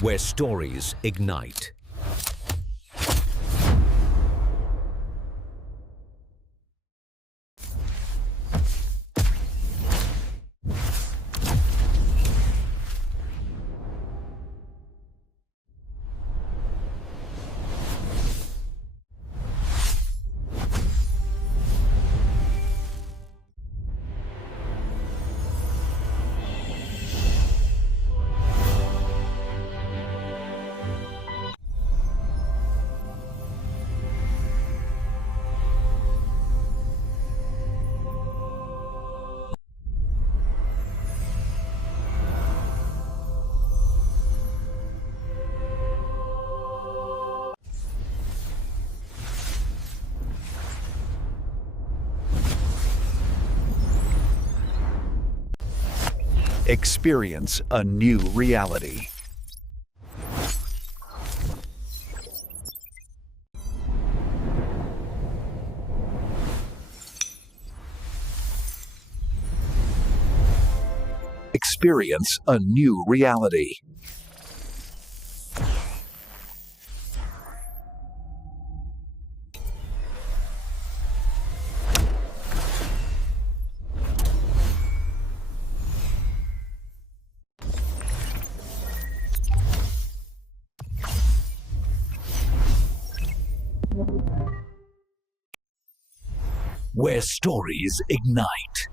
where stories ignite. Experience a new reality. Experience a new reality. Where stories ignite.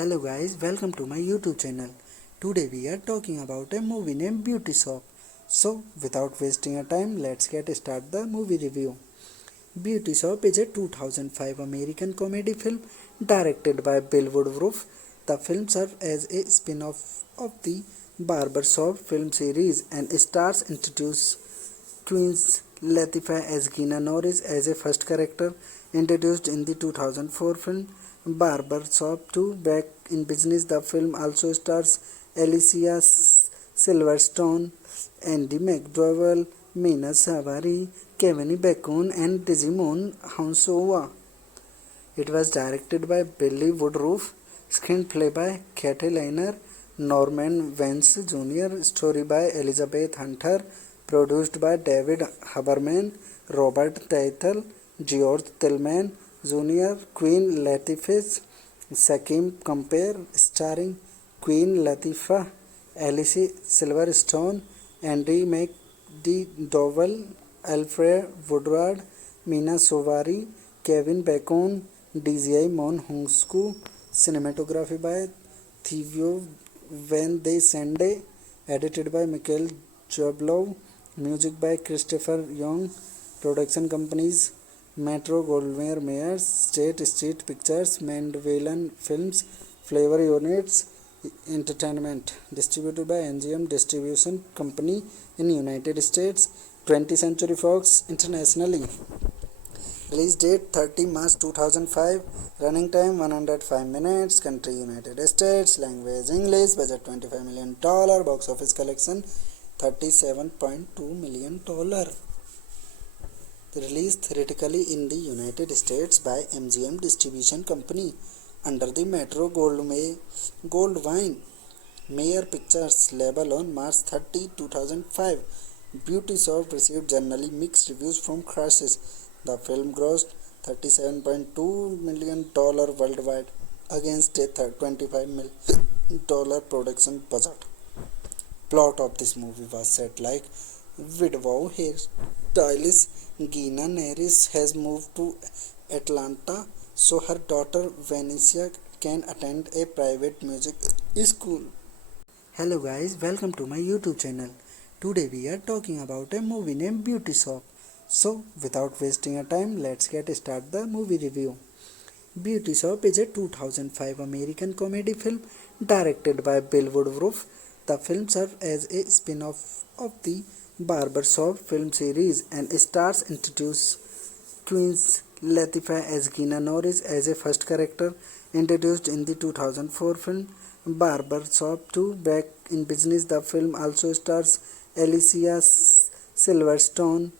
Hello guys, welcome to my YouTube channel. Today we are talking about a movie named Beauty Shop. So without wasting a time, let's get start the movie review. Beauty Shop is a 2005 American comedy film directed by Bill Woodruff. The film serves as a spin-off of the Barber Shop film series and stars introduce Queen Latifah as Gina Norris as a first character introduced in the 2004 film Barber Shop 2. Back in business, the film also stars Alicia Silverstone, Andy McDowell, Mina Savari, Kevin Bacon, and Digimon Hounsova. It was directed by Billy Woodruff, screenplay by Katie Liner, Norman Vance Jr., story by Elizabeth Hunter, produced by David Haberman, Robert Teitel, George Tillman Jr., Queen Latifah's Sakim Compare, starring Queen Latifah, Alice Silverstone, Andy McDowell, Alfred Woodward, Mina Sovari, Kevin Bacon, DJI Mon Hungsku, cinematography by Theo Van de Sande, edited by Michael Jablow, music by Christopher Young, production companies Metro Goldwyn Mayers, State Street Pictures, Mandeville Films, Flavor Units Entertainment, distributed by NGM Distribution Company in United States, 20th Century Fox internationally. Release date 30 March 2005. Running time 105 minutes. Country United States. Language English. Budget $25 million. Box office collection $37.2 million. Released theatrically in the United States by MGM Distribution Company under the Metro Goldwyn Mayer Pictures label on March 30, 2005. Beauty Shop received generally mixed reviews from critics. The film grossed $37.2 million worldwide against a $25 million production budget. Plot of this movie was set like widow hairstylist Gina Neris has moved to Atlanta so her daughter Vanessa can attend a private music school. Hello guys, welcome to my YouTube channel. Today we are talking about a movie named Beauty Shop. So without wasting a time, let's get start the movie review. Beauty Shop is a 2005 American comedy film directed by Bill Woodruff. The film serves as a spin-off of the Barbershop film series and stars introduce Queen Latifah as Gina Norris as a first character introduced in the 2004 film Barbershop 2. Back in business, the film also stars Alicia Silverstone,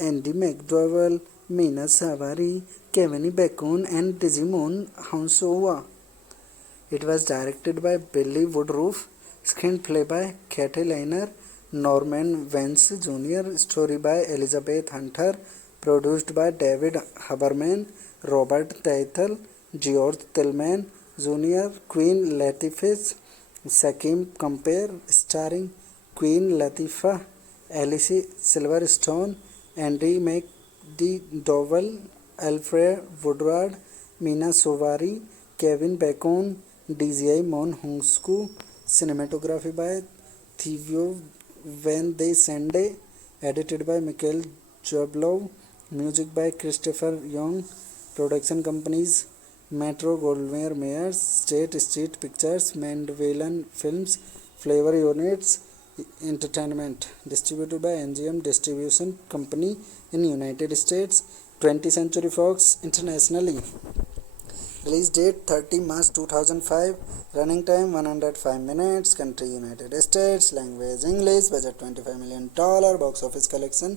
Andy McDowell, Mina Savari, Kevin Bacon, and Digimon Hounsova. It was directed by Billy Woodruff, screenplay by Katie Liner, Norman Vance Jr., story by Elizabeth Hunter, produced by David Haberman, Robert Teitel, George Tillman Jr., Queen Latifah's Sakim Compare, starring Queen Latifah, Alicia Silverstone, Andy McDowell, Alfred Woodward, Mina Sovari, Kevin Bacon, DJI Mon Hungsku. Cinematography by Theo Van de Sande, edited by Michael Jablow, music by Christopher Young. Production companies Metro Goldwyn Mayers, State Street Pictures, Mandeville Films, Flavor Units Entertainment. Distributed by MGM Distribution Company in United States, 20th Century Fox internationally. Release date 30 March 2005. Running time 105 minutes. Country United States. Language English. Budget $25 million. Box office collection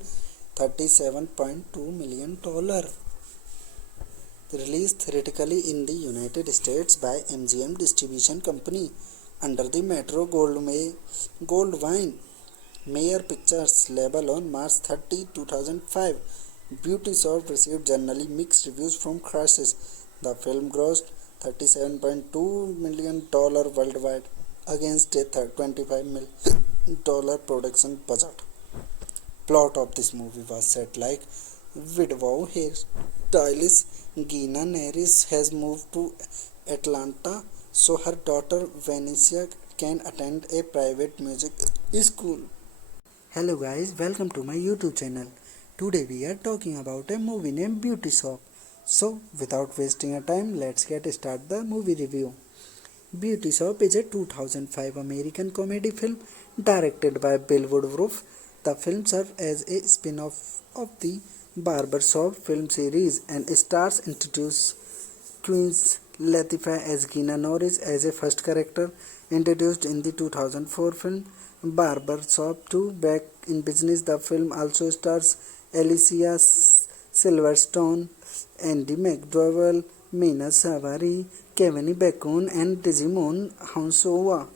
$37.2 million. Released theatrically in the United States by MGM Distribution Company under the Metro Goldwyn Mayer Pictures label on March 30, 2005. Beauty Shop received generally mixed reviews from critics. The film grossed $37.2 million worldwide against a $25 million production budget. Plot of this movie was set like widow hairstylist Gina Neris has moved to Atlanta so her daughter Vanessa can attend a private music school. Hello guys, welcome to my YouTube channel. Today we are talking about a movie named Beauty Shop. So without wasting a time, let's get start the movie review. Beauty Shop is a 2005 American comedy film directed by Bill Woodruff. The film serves as a spin-off of the Barbershop film series and stars introduce Queen Latifah as Gina Norris as a first character introduced in the 2004 film Barbershop 2. Back in business, the film also stars Alicia Silverstone, Andy McDowell, Mina Savari, Kevin Bacon, and Digimon Hounsova.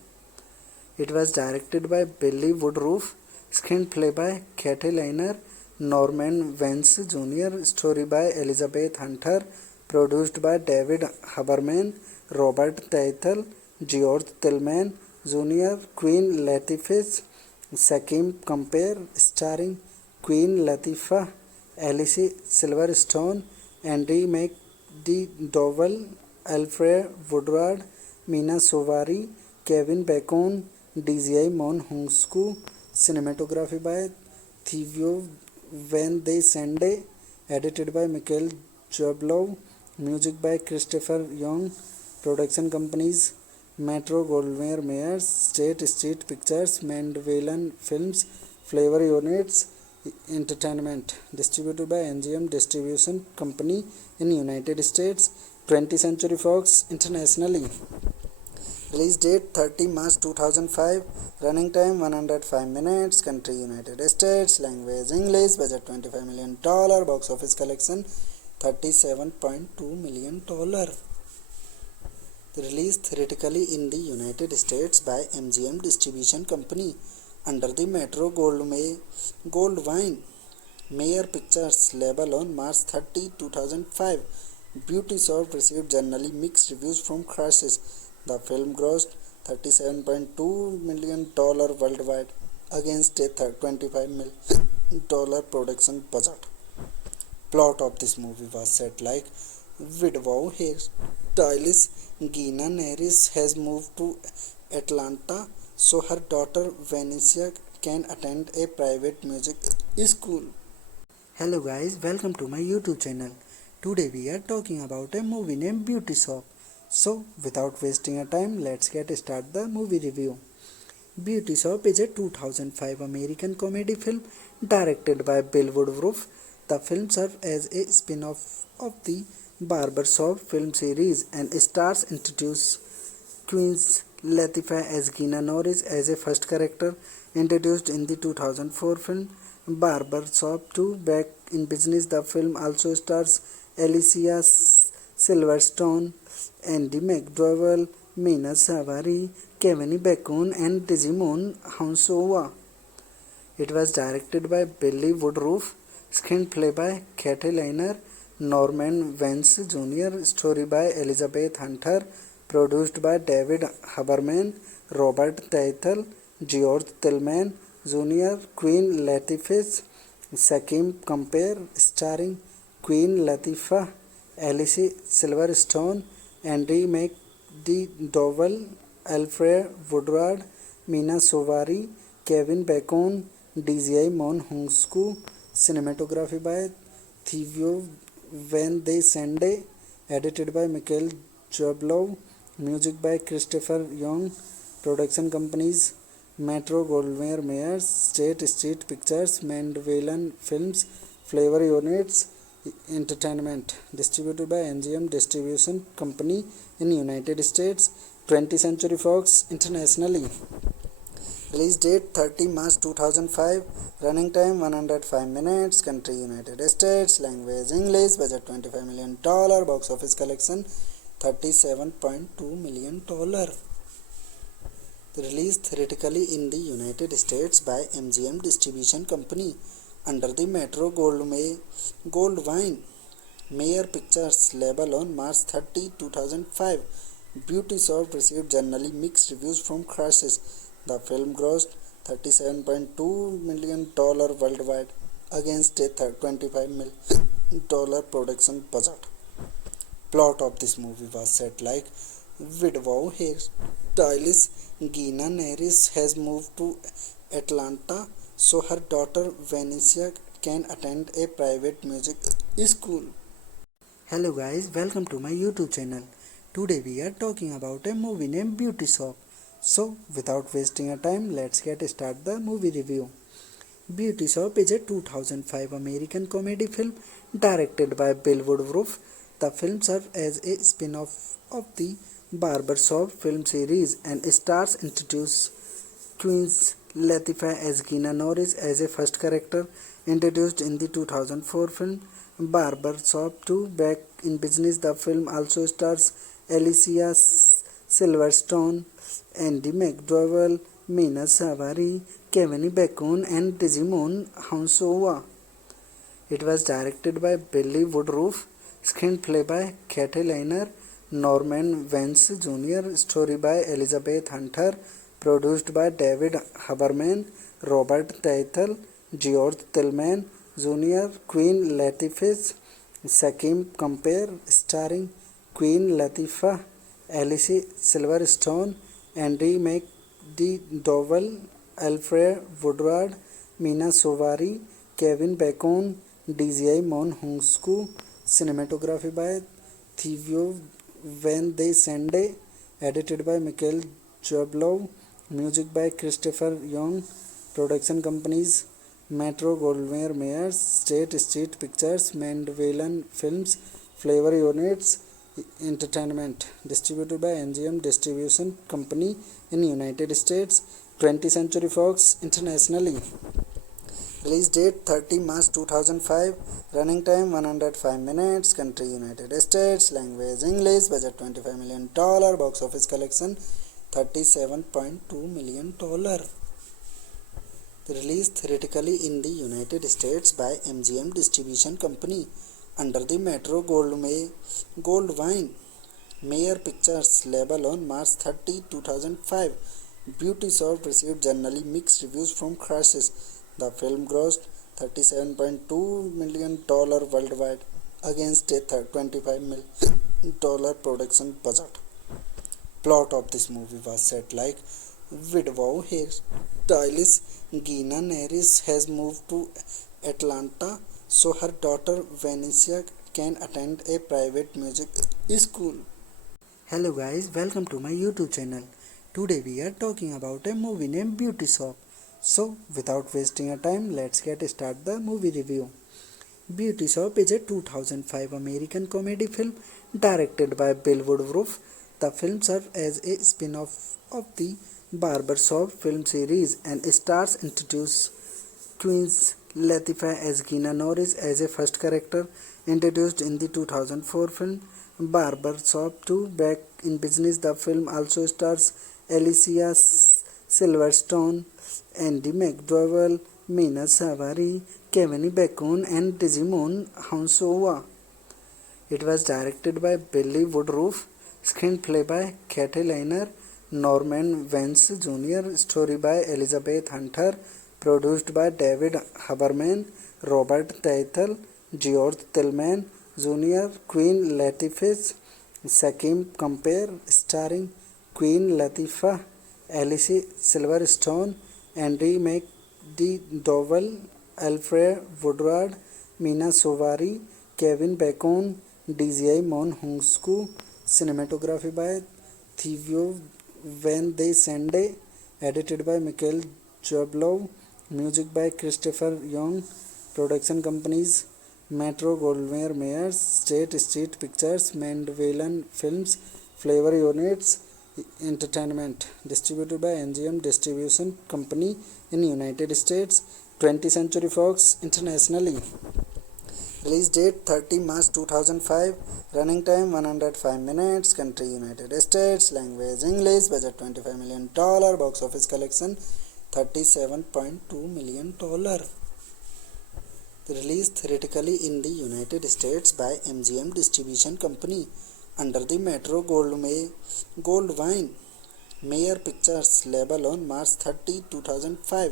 It was directed by Billy Woodruff, screenplay by Katie Liner, Norman Vance Jr., story by Elizabeth Hunter, produced by David Haberman, Robert Teitel, George Tillman Jr., Queen Latifah's Sakim Compare, starring Queen Latifah, Alicia Silverstone, Andy McDowell, Alfred Woodward, Mina Sovari, Kevin Bacon, DJI Mon Hungsku. Cinematography by Theo Van de Sande, edited by Michael Jablow, music by Christopher Young. Production companies Metro Goldwyn Mayers, State Street Pictures, Mandeville Films, Flavor Units Entertainment. Distributed by MGM Distribution Company in United States, 20th Century Fox internationally. Release date 30 March 2005. Running time 105 minutes. Country United States. Language English. Budget $25 million. Box office collection $37.2 million. Released theatrically in the United States by MGM Distribution Company under the Metro Goldwyn Mayer Pictures label on March 30, 2005. Beauty Shop received generally mixed reviews from critics. The film grossed $37.2 million worldwide against a $25 million production budget. Plot of this movie was set like widow hairstylist Gina Neris has moved to Atlanta so her daughter Vanessa can attend a private music school. Hello guys, welcome to my YouTube channel. Today we are talking about a movie named Beauty Shop. So without wasting a time, let's get start the movie review. Beauty Shop is a 2005 American comedy film directed by Bill Woodruff. The film serves as a spin-off of the Barbershop film series and stars introduce Queen Latifah as Gina Norris as a first character introduced in the 2004 film Barbershop 2. Back in business, the film also stars Alicia Silverstone, Andy McDowell, Mina Savari, Kevin Bacon, and Digimon Hounsova. It was directed by Billy Woodruff, screenplay by Katie Leiner, Norman Vance Jr., story by Elizabeth Hunter, produced by David Haberman, Robert Teitel, George Tillman Jr., Queen Latifah's Sakim Compare, starring Queen Latifah, Alice Silverstone, Andy McDowell, Alfred Woodward, Mina Sovari, Kevin Bacon, DJI Mon Hungsku. Cinematography by Theo Van de Sande, edited by Michael Jablow, music by Christopher Young. Production companies Metro Goldwyn Mayer, State Street Pictures, Mandeville Films, Flavor Units Entertainment. Distributed by MGM Distribution Company in United States, 20th Century Fox internationally. Release date 30 March 2005. Running time 105 minutes. Country United States. Language English. Budget $25 million. Box office collection $37.2 million. Released theatrically in the United States by MGM Distribution Company under the Metro Goldwyn Mayer Pictures label on March 30, 2005. Beauty Shop received generally mixed reviews from critics. The film grossed $37.2 million worldwide against a $25 million production budget. Plot of this movie was set like widow hairstylist Gina Neris has moved to Atlanta so her daughter Vanessa can attend a private music school. Hello guys, welcome to my YouTube channel. Today we are talking about a movie named Beauty Shop. So without wasting a time, let's get start the movie review. Beauty Shop is a 2005 American comedy film directed by Bill Woodruff. The film serves as a spin-off of the Barbershop film series and stars introduce Queen Latifah as Gina Norris as a first character introduced in the 2004 film Barbershop 2. Back in business, the film also stars Alicia Silverstone, Andy McDowell, Mina Savari, Kevin Bacon, and Digimon Hounsova. It was directed by Billy Woodruff, screenplay by Katie Leiner, Norman Vance Jr., story by Elizabeth Hunter, produced by David Haberman, Robert Teitel, George Tillman Jr., Queen Latifah's Sakim Compare, starring Queen Latifah, Alice Silverstone, Andy McDowell, Alfred Woodward, Mina Sovari, Kevin Bacon, DJI Mon Hungsku. Cinematography by Theo Van de Sande, edited by Michael Jablow, music by Christopher Young. Production companies Metro Goldwyn Mayer, State Street Pictures, Mandeville Films, Flavor Units Entertainment. Distributed by MGM Distribution Company in United States, 20th Century Fox internationally. Release date 30 March 2005. Running time 105 minutes. Country United States. Language English. Budget $25 million. Box office collection $37.2 million. Released theatrically in the United States by MGM Distribution Company under the Goldwyn Mayer Pictures label on March 30, 2005. Beauty Shop received generally mixed reviews from critics. The film grossed $37.2 million worldwide against a $25 million production budget. Plot of this movie was set like widow hairstylist Gina Neris has moved to Atlanta so her daughter Vanessa can attend a private music school. Hello guys, welcome to my YouTube channel. Today we are talking about a movie named Beauty Shop. So without wasting a time, let's get started the movie review. Beauty Shop is a 2005 American comedy film directed by Bill Woodruff. The film serves as a spin-off of the Barbershop film series and stars introduce Queen Latifah as Gina Norris as a first character introduced in the 2004 film Barbershop 2. Back in business, the film also stars Alicia Silverstone, Andy McDowell, Mina Savari, Kevin Bacon, and Digimon Hounsova. It was directed by Billy Woodruff, screenplay by Katie Lehner, Norman Vance Jr., story by Elizabeth Hunter, produced by David Haberman, Robert Teitel, George Tillman Jr., Queen Latifah's Sakim Compare, starring Queen Latifah, Alice Silverstone, Andy McDowell, Alfred Woodward, Mina Sovari, Kevin Bacon, DJI Mon Hungsku. Cinematography by Theo Van de Sande, edited by Michael Jablow, music by Christopher Young. Production companies Metro Goldwyn Mayer, State Street Pictures, Mandeville Films, Flavor Units Entertainment. Distributed by MGM Distribution Company in United States, 20th Century Fox internationally. Release date 30 March 2005. Running time 105 minutes. Country United States. Language English. Budget $25 million. Box office collection $37.2 million. Released theatrically in the United States by MGM Distribution Company under the Metro Goldwyn Mayer Pictures label on March 30, 2005.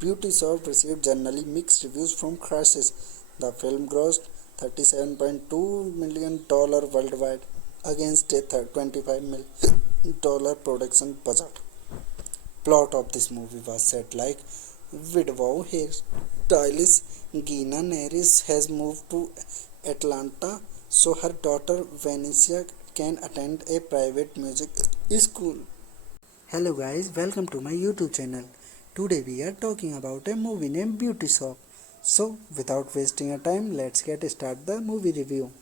Beauty Shop received generally mixed reviews from critics. The film grossed $37.2 million worldwide against a $25 million production budget. Plot of this movie was set like widow hairstylist Gina Neris has moved to Atlanta so her daughter Vanessa can attend a private music school. Hello guys, welcome to my YouTube channel. Today we are talking about a movie named Beauty Shop. So without wasting a time, let's get started the movie review.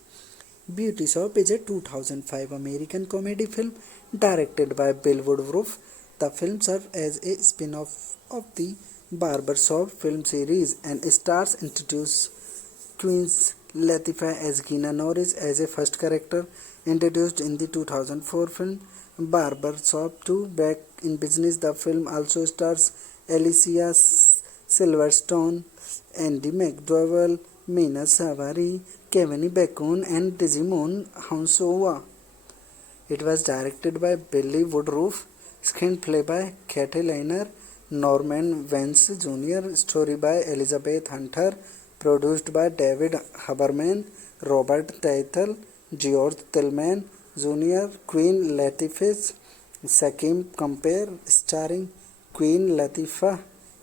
Beauty Shop is a 2005 American comedy film directed by Bill Woodruff. The film serves as a spin-off of the Barbershop film series and stars introduce Queen Latifah as Gina Norris as a first character introduced in the 2004 film Barbershop 2. Back in business, the film also stars Alicia Silverstone, Andy McDowell, Mina Savari, Kevin Bacon, and Digimon Hounsova. It was directed by Billy Woodruff, screenplay by Katie Lehner, Norman Vance Jr., story by Elizabeth Hunter, produced by David Haberman, Robert Teitel, George Tillman Jr., Queen Latifah's Sakim Compare, starring Queen Latifah,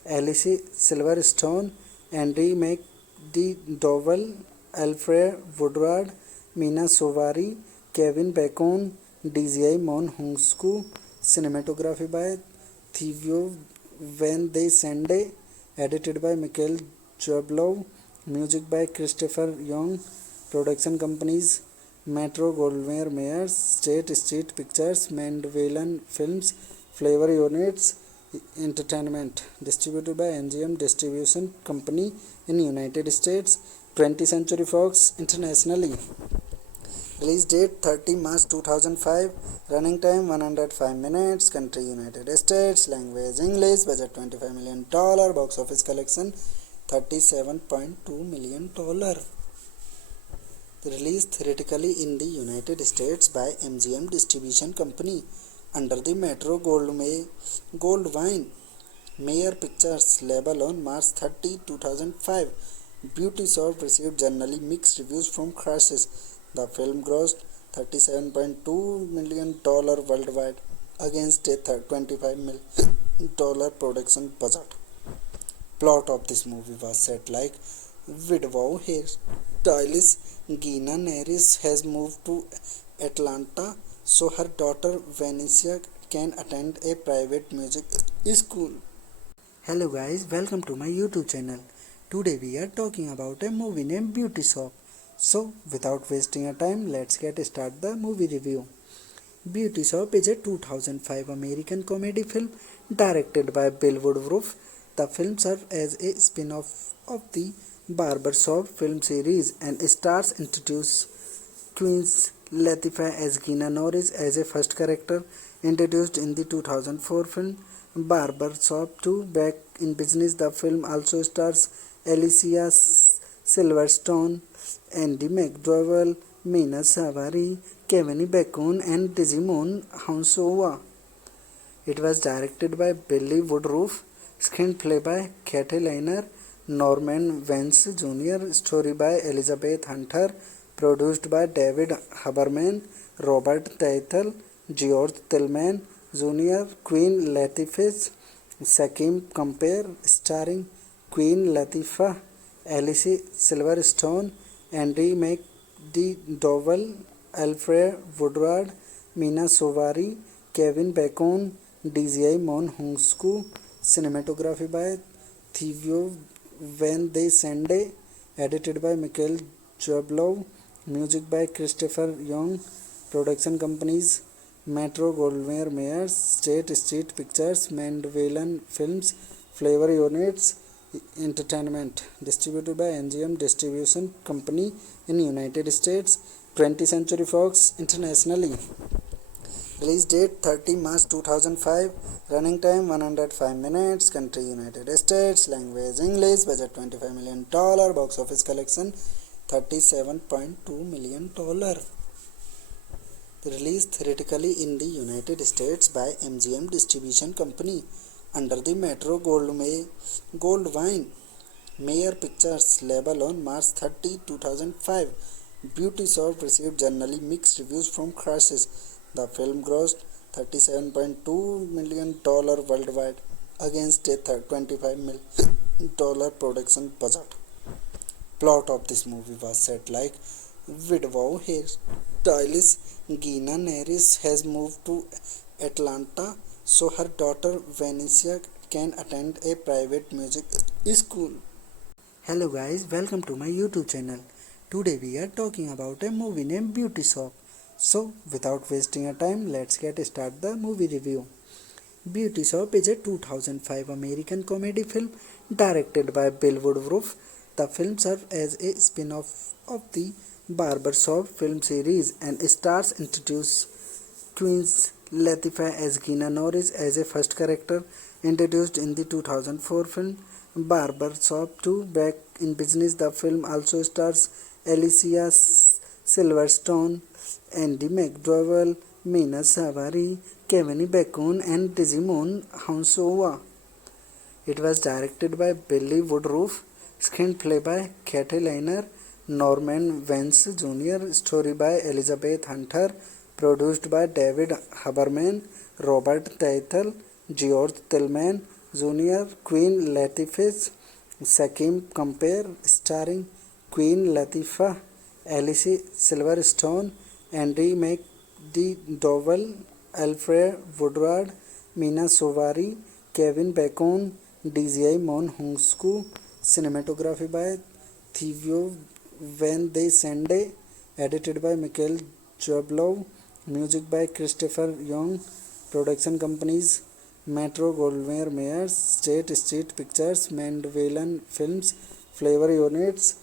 Alice Silverstone, Andy McDowell, Alfred Woodward, Mina Sovari, Kevin Bacon, DJI Mon Hungsku. Cinematography by Theo Van de Sande, edited by Michael Jablow, music by Christopher Young. Production companies Metro Goldwyn Mayer, State Street Pictures, Mandeville Films, Flavor Units Entertainment. Distributed by MGM Distribution Company in United States, 20th Century Fox internationally. Release date 30 March 2005. Running time 105 minutes. Country United States. Language English. Budget $25 million. Box office collection $37.2 million. Released theatrically in the United States by MGM Distribution Company under the Metro Goldwyn Mayer Pictures label on March 30, 2005. Beauty Shop received generally mixed reviews from critics. The film grossed $37.2 million worldwide against a $25 million production budget. Plot of this movie was set like widow hairstylist Gina Neris has moved to Atlanta so her daughter Vanessa can attend a private music school. Hello guys, welcome to my YouTube channel. Today we are talking about a movie named Beauty Shop. So without wasting a time, let's get started the movie review. Beauty Shop is a 2005 American comedy film directed by Bill Woodruff. The film serves as a spin-off of the Barbershop film series and stars introduce Queen Latifah as Gina Norris as a first character introduced in the 2004 film Barbershop 2. Back in business, the film also stars Alicia Silverstone, Andy McDowell, Mina Savari, Kevin Bacon, and Digimon Hounsova. It was directed by Billy Woodruff, screenplay by Katie Liner, Norman Vance Jr., story by Elizabeth Hunter, produced by David Haberman, Robert Teitel, George Tillman Jr., Queen Latifah's Sakim Compare, starring Queen Latifah, Alice Silverstone, Andy McDowell, Alfred Woodward, Mina Sovari, Kevin Bacon, DJI Mon Hungsku. Cinematography by Theo Van de Sande, edited by Michael Jablow, music by Christopher Young. Production companies Metro Goldwyn Mayer, State Street Pictures, Mandeville Films, Flavor Units Entertainment. Distributed by MGM Distribution Company in United States, 20th Century Fox internationally. Release date 30 March 2005. Running time 105 minutes. Country United States. Language English. Budget $25 million. Box office collection $37.2 million. Released theatrically in the United States by MGM Distribution Company under the Metro Goldwyn Mayer Pictures label on March 30, 2005. Beauty Shop received generally mixed reviews from critics. The film grossed $37.2 million worldwide against a $25 million production budget. Plot of this movie was set like widow hairstylist Gina Neris has moved to Atlanta so her daughter Vanessa can attend a private music school. Hello guys, welcome to my YouTube channel. Today we are talking about a movie named Beauty Shop. So without wasting a time, let's get started the movie review. Beauty Shop is a 2005 American comedy film directed by Bill Woodruff. The film serves as a spin-off of the Barbershop film series and stars introduce Queen Latifah as Gina Norris as a first character introduced in the 2004 film Barbershop 2. Back in business, the film also stars Alicia Silverstone, Andy McDowell, Mina Savari, Kevin Bacon, and Digimon Hounsova. It was directed by Billy Woodruff, screenplay by Katie Liner, Norman Vance Jr., story by Elizabeth Hunter, produced by David Haberman, Robert Teitel, George Tillman Jr., Queen Latifah's Sakim Compare, starring Queen Latifah, Alice Silverstone, Andy McDowell, Alfred Woodward, Mina Sovari, Kevin Bacon, DJI Mon Hungsku. Cinematography by Theo Van de Sande, edited by Michael Jablow, music by Christopher Young. Production companies Metro Goldwyn Mayer, State Street Pictures, Mandeville Films, Flavor Units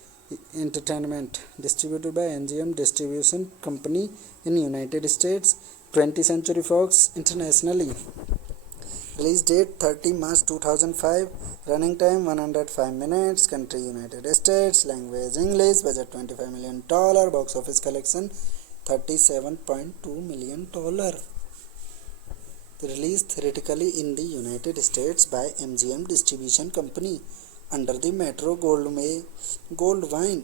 Entertainment, distributed by MGM Distribution Company in United States, 20th Century Fox internationally. Release date 30 March 2005. Running time 105 minutes. Country United States. Language English. Budget $25 million. Box office collection $37.2 million. Released theatrically in the United States by MGM Distribution Company under the Metro Goldwyn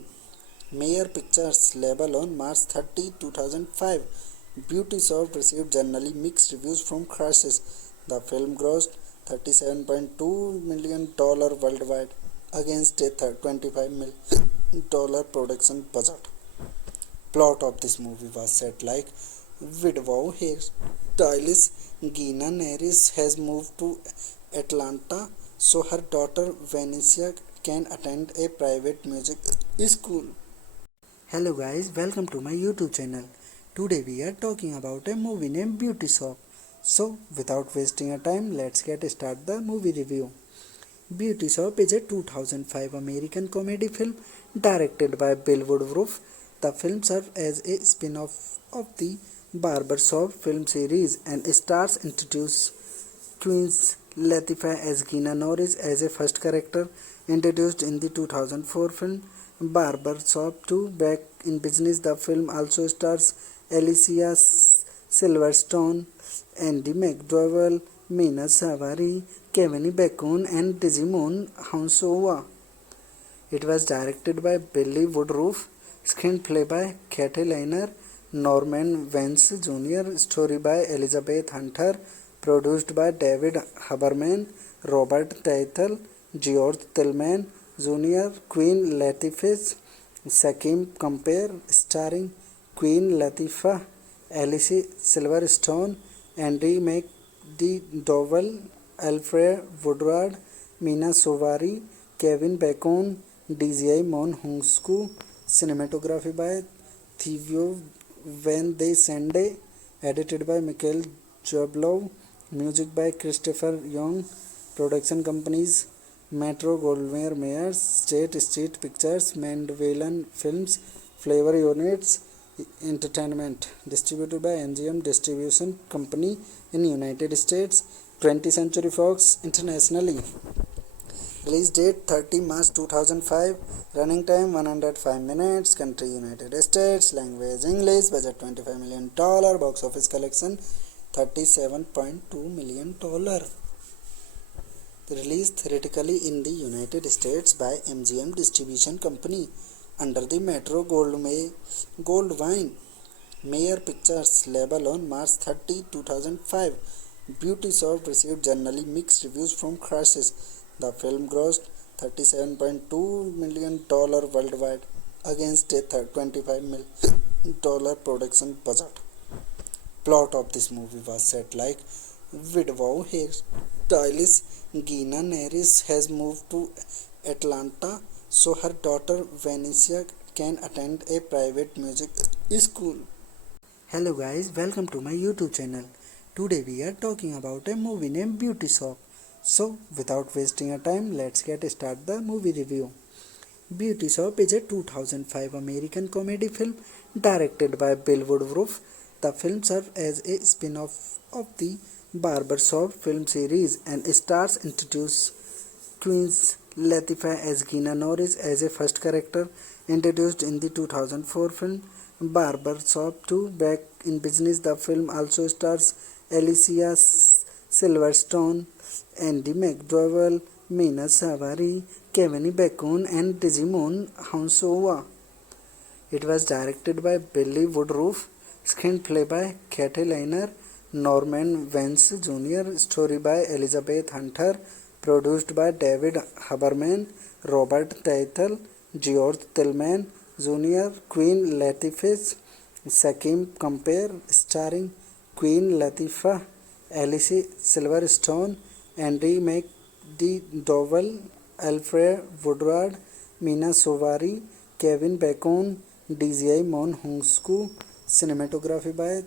Mayer Pictures label on March 30, 2005. Beauty Shop received generally mixed reviews from critics. The film grossed $37.2 million worldwide against a $25 million production budget. Plot of this movie was set like widow hairstylist Gina Neris has moved to Atlanta so her daughter Vanessa can attend a private music school. Hello guys, welcome to my YouTube channel. Today we are talking about a movie named Beauty Shop. So without wasting a time, let's get start the movie review. Beauty Shop is a 2005 American comedy film directed by Bill Woodruff. The film serves as a spin-off of the Barbershop film series and stars introduce Queen Latifah as Gina Norris as a first character introduced in the 2004 film Barbershop 2. Back in business, the film also stars Alicia Silverstone, Andy McDowell, Mina Savari, Kevin Bacon, and Digimon Hounsova. It was directed by Billy Woodruff, screenplay by Kate Lehner, Norman Vance Jr., story by Elizabeth Hunter, produced by David Haberman, Robert Teitel, George Tillman Jr., Queen Latifah's Second Compare, starring Queen Latifah, Alice Silverstone, Andy McDowell, Alfred Woodward, Mina Sovari, Kevin Bacon, DJI Mon Hungsku. Cinematography by Theo Van de Sande, edited by Michael Jablow, music by Christopher Young. Production companies Metro Goldwyn Mayer, State Street Pictures, Mandeville Films, Flavor Units Entertainment, distributed by MGM Distribution Company in United States, 20th Century Fox internationally. Release date 30 March 2005. Running time 105 minutes. Country United States. Language English. Budget $25 million. Box office collection $37.2 million. Released theatrically in the United States by MGM Distribution Company under the Metro Goldwyn Mayer Pictures label on March 30, 2005. Beauty Shop received generally mixed reviews from critics. The film grossed $37.2 million worldwide against a $25 million production budget. Plot of this movie was set like widow hairstylist Gina Neris has moved to Atlanta so her daughter Vanessa can attend a private music school. Hello guys, welcome to my YouTube channel. Today we are talking about a movie named Beauty Shop. So without wasting a time, let's get start the movie review. Beauty Shop is a 2005 American comedy film directed by Bill Woodruff. The film serves as a spin-off of the Barbershop film series and stars introduce Queen Latifah as Gina Norris as a first character introduced in the 2004 film Barbershop 2. Back in business, the film also stars Alicia Silverstone, Andy McDowell, Mina Savari, Kevin Bacon, and Digimon Hounsova. It was directed by Billy Woodruff, screenplay by Kate Lehner, Norman Vance Jr., story by Elizabeth Hunter, produced by David Haberman, Robert Teitel, George Tillman Jr., Queen Latifah's Second Compare, starring Queen Latifah, Alice Silverstone, Andy McDowell, Alfred Woodward, Mina Sovari, Kevin Bacon, DJI Mon Hungsku. Cinematography by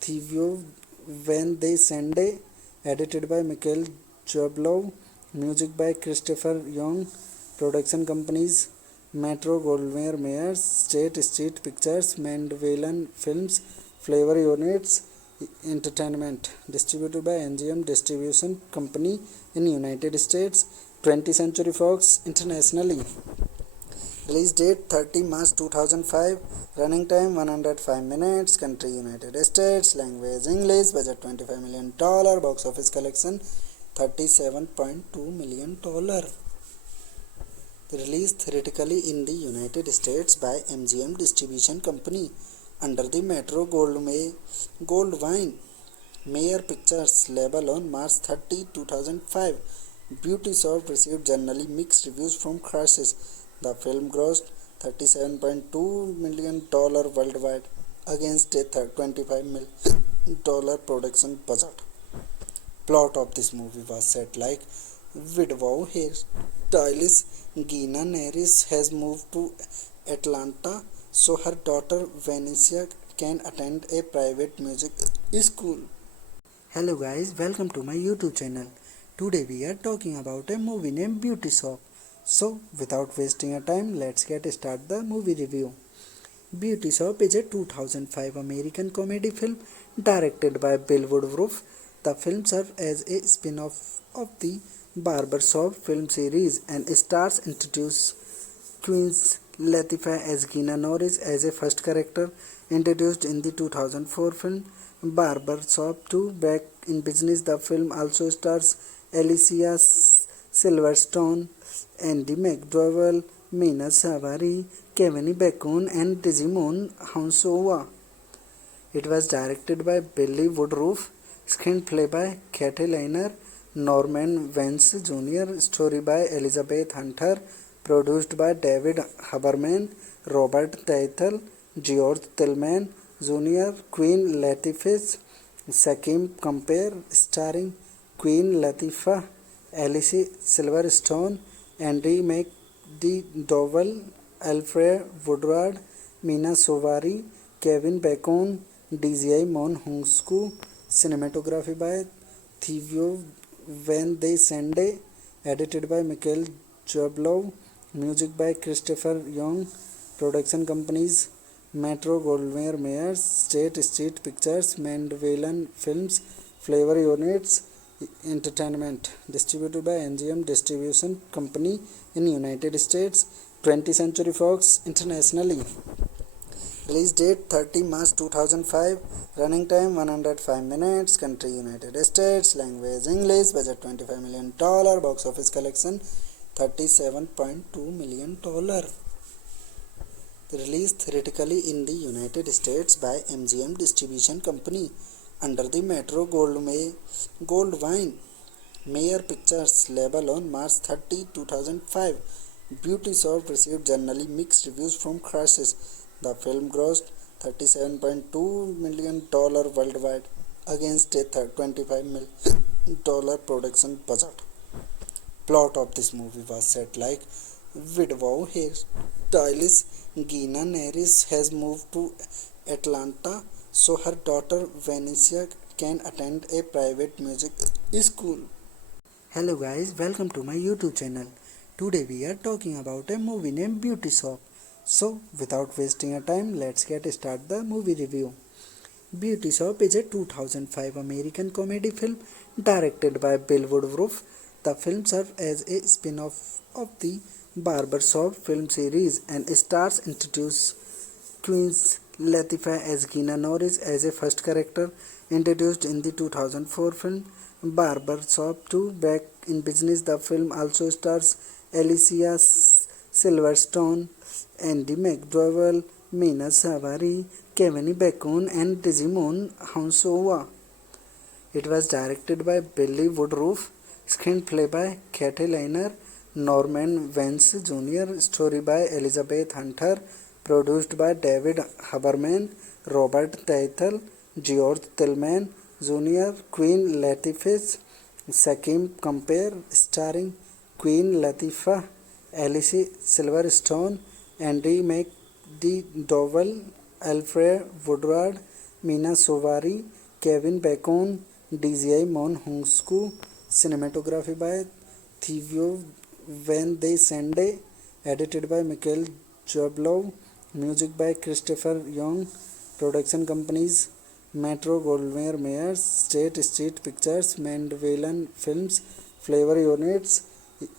Theo Van de Sande, edited by Michael Jablow, music by Christopher Young. Production companies Metro Goldwyn Mayer, State Street Pictures, Mandeville Films, Flavor Units Entertainment, distributed by NGM Distribution Company in United States, 20th Century Fox internationally. Release date 30 March 2005. Running time 105 minutes. Country United States. Language English. Budget $25 million. Box office collection $37.2 million. Released theatrically in the United States by MGM Distribution Company under the Metro Goldwyn Mayer Pictures label on March 30, 2005. Beauty Shop received generally mixed reviews from critics. The film grossed $37.2 million worldwide against a $25 million production budget. Plot of this movie was set like widow hairstylist Gina Neris has moved to Atlanta so her daughter Vanessa can attend a private music school. Hello guys, welcome to my YouTube channel. Today we are talking about a movie named Beauty Shop. So without wasting a time, let's get started the movie review. Beauty Shop is a 2005 American comedy film directed by Bill Woodruff. The film serves as a spin-off of the Barbershop film series and stars introduce Queen Latifah as Gina Norris as a first character introduced in the 2004 film Barbershop 2. Back in business, the film also stars Alicia Silverstone, Andy McDowell, Mina Savari, Kevin Bacon, and Digimon Hounsova. It was directed by Billy Woodruff, screenplay by Katie Liner, Norman Vance Jr., story by Elizabeth Hunter, produced by David Haberman, Robert Teitel, George Tillman Jr., Queen Latifah, Sakim Compare, starring Queen Latifah, Alice Silverstone, Andy McDowell, Alfred Woodward, Mina Sovari, Kevin Bacon, DJI Mon Hungsku. Cinematography by Theo Van de Sande, edited by Michael Jablow, music by Christopher Young. Production companies Metro Goldwyn Mayer, State Street Pictures, Mandeville Films, Flavor Units Entertainment, distributed by NGM Distribution Company in United States, 20th Century Fox internationally. Release date 30 March 2005. Running time 105 minutes. Country United States. Language English. Budget $25 million. Box office collection $37.2 million. Released theatrically in the United States by MGM Distribution Company under the Metro Goldwyn Mayer Pictures label on March 30, 2005. Beauty Shop received generally mixed reviews from critics. The film grossed $37.2 million worldwide against a $25 million production budget. Plot of this movie was set like widow hairstylist Gina Neris has moved to Atlanta so her daughter Vanessa can attend a private music school. Hello guys, welcome to my YouTube channel. Today we are talking about a movie named Beauty Shop. So without wasting a time, let's get started the movie review. Beauty Shop is a 2005 American comedy film directed by Bill Woodruff. The film serves as a spin-off of the Barbershop film series and stars introduce Queen Latifah as Gina Norris as a first character introduced in the 2004 film Barbershop 2. Back in business, the film also stars Alicia Silverstone, Andy McDowell, Mina Savari, Kevin Bacon, and Digimon Hounsova. It was directed by Billy Woodruff, screenplay by Katie Liner, Norman Vance Jr., story by Elizabeth Hunter, produced by David Haberman, Robert Teitel, George Tillman Jr., Queen Latifah, Sakim Compare, starring Queen Latifah, Alice Silverstone, Andy McDowell, Alfred Woodward, Mina Sovari, Kevin Bacon, DJI Mon Hungsku. Cinematography by Theo Van de Sande, edited by Mikhail Jablov, music by Christopher Young, production companies Metro Goldwyn Mayer, State Street Pictures, Mandeville Films, Flavor Units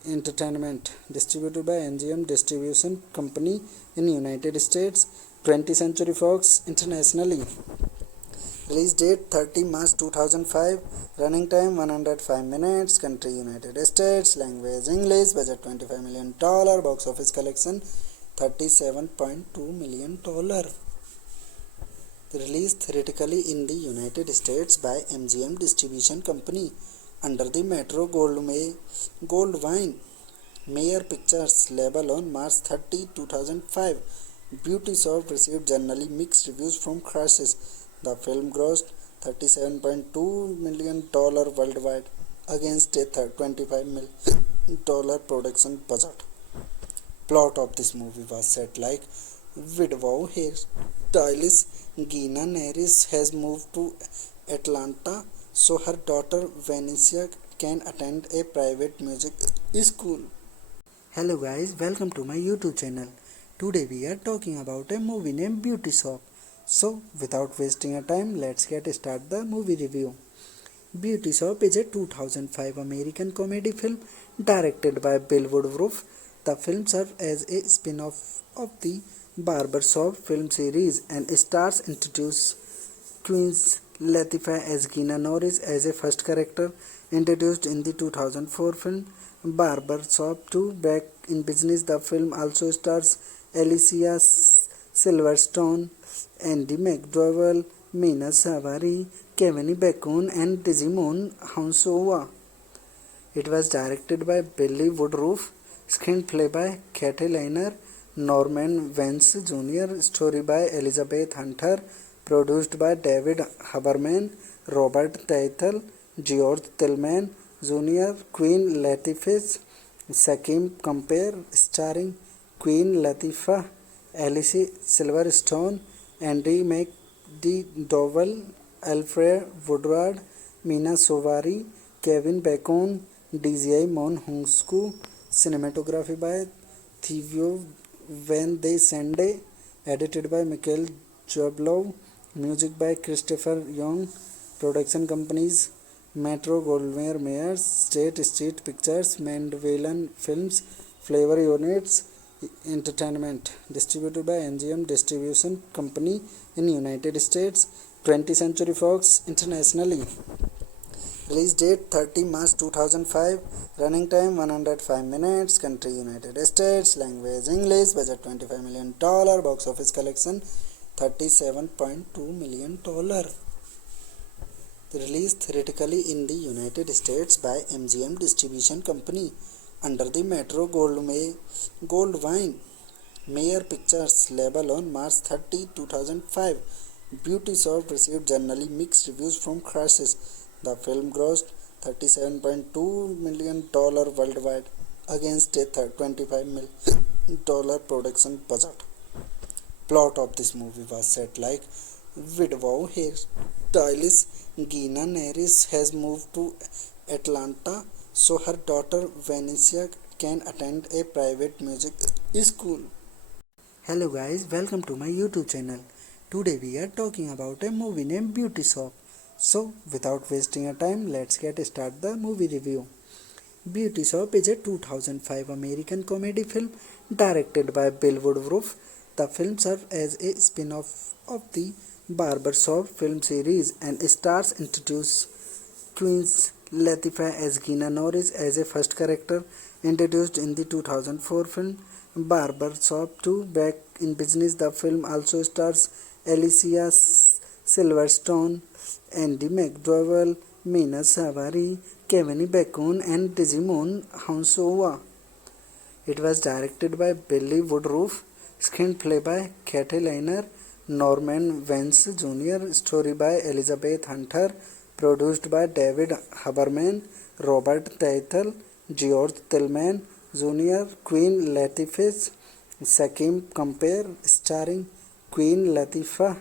Entertainment, distributed by NGM Distribution Company in United States, 20th Century Fox internationally. Release date 30 March 2005. Running time 105 minutes. Country United States. Language English. Budget $25 million. Box office collection $37.2 million. Released theatrically in the United States by MGM Distribution Company under the Metro Goldwyn Mayer Pictures label on March 30, 2005. Beauty Shop received generally mixed reviews from critics. The film grossed $37.2 million worldwide against a $25 million production budget. Plot of this movie was set like widow hairstylist Gina Neris has moved to Atlanta so her daughter Vanessa can attend a private music school. Hello guys, welcome to my YouTube channel. Today we are talking about a movie named Beauty Shop. So without wasting a time, let's get started the movie review. Beauty Shop is a 2005 American comedy film directed by Bill Woodruff. The film serves as a spin-off of the Barbershop film series and stars introduce Queen Latifah as Gina Norris as a first character introduced in the 2004 film Barbershop 2. Back in business, the film also stars Alicia Silverstone, Andy McDowell, Mina Savari, Kevin Bacon, and Digimon Hounsova. It was directed by Billy Woodruff, screenplay by Kate Lehner, Norman Vance Jr., story by Elizabeth Hunter, produced by David Haberman, Robert Teitel, George Tillman Jr., Queen Latifah, Sakim Compare, starring Queen Latifah, Alice Silverstone, Andy McDowell, Alfred Woodward, Mina Sovari, Kevin Bacon, DJI Mon Hungsku. Cinematography by Theo Van de Sande, edited by Mikhail Jablov, music by Christopher Young, production companies Metro Goldwyn Mayer, State Street Pictures, Mandeville Films, Flavor Units Entertainment, distributed by NGM Distribution Company in United States, 20th Century Fox internationally. Release date 30 March 2005. Running time 105 minutes. Country United States. Language English. Budget $25 million. Box office collection $37.2 million. Released theatrically in the United States by MGM Distribution Company under the Metro Goldwyn Mayer Pictures label on March 30, 2005. Beauty Shop received generally mixed reviews from critics. The film grossed $37.2 million worldwide against a $25 million production budget. Plot of this movie was set like widow hairstylist Gina Neris has moved to Atlanta so her daughter Vanessa can attend a private music school. Hello guys, welcome to my YouTube channel. Today we are talking about a movie named Beauty Shop. So without wasting a time, let's get started the movie review. Beauty Shop is a 2005 American comedy film directed by Bill Woodruff. The film serves as a spin-off of the Barbershop film series and stars introduce Queen Latifah as Gina Norris as a first character introduced in the 2004 film Barbershop 2. Back in business, the film also stars Alicia Silverstone, Andy McDowell, Mina Savari, Kevin Bacon, and Digimon Hounsova. It was directed by Billy Woodruff, screenplay by Kate Lehner, Norman Vance Jr., story by Elizabeth Hunter, produced by David Haberman, Robert Teitel, George Tillman Jr., Queen Latifah, Sakim Compare, starring Queen Latifah,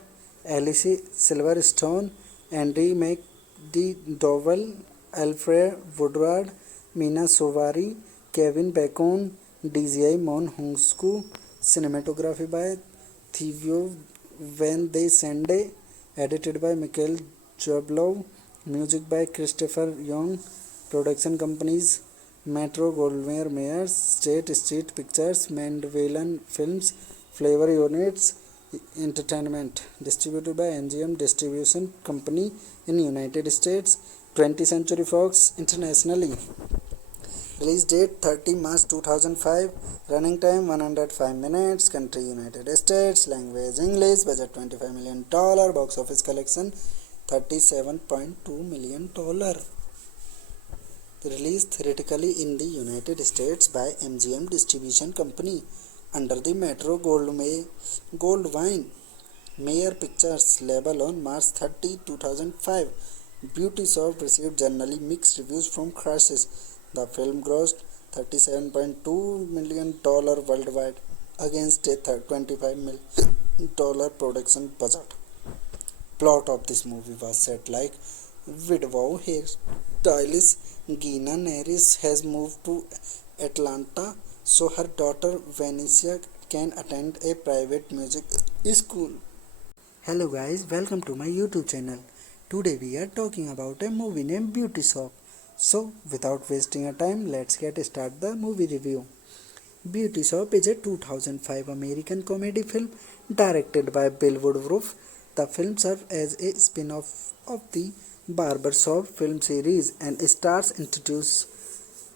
Alice Silverstone, Andy McDowell, Alfred Woodward, Mina Sovari, Kevin Bacon, DCI Mon Hungsku, cinematography by Thivio Van de Sande, edited by Mikhail Jablov, music by Christopher Young, production companies Metro Goldwyn Mayers, State Street Pictures, Mandeville Films, Flavor Units Entertainment, distributed by NGM Distribution Company in United States, 20th Century Fox internationally. Release date 30 March 2005. Running time 105 minutes. Country United States. Language English. Budget $25 million. Box office collection $37.2 million. Released theatrically in the United States by MGM Distribution Company under the Metro Goldwyn Mayer Pictures label on March 30, 2005. Beauty Shop received generally mixed reviews from critics. The film grossed $37.2 million worldwide against a $25 million production budget. Plot of this movie was set like widow hairstylist Gina Neris has moved to Atlanta so her daughter Vanessa can attend a private music school. Hello guys, welcome to my YouTube channel. Today we are talking about a movie named Beauty Shop. So without wasting a time, let's get started the movie review. Beauty Shop is a 2005 American comedy film directed by Bill Woodruff. The film serves as a spin-off of the Barbershop film series and stars introduce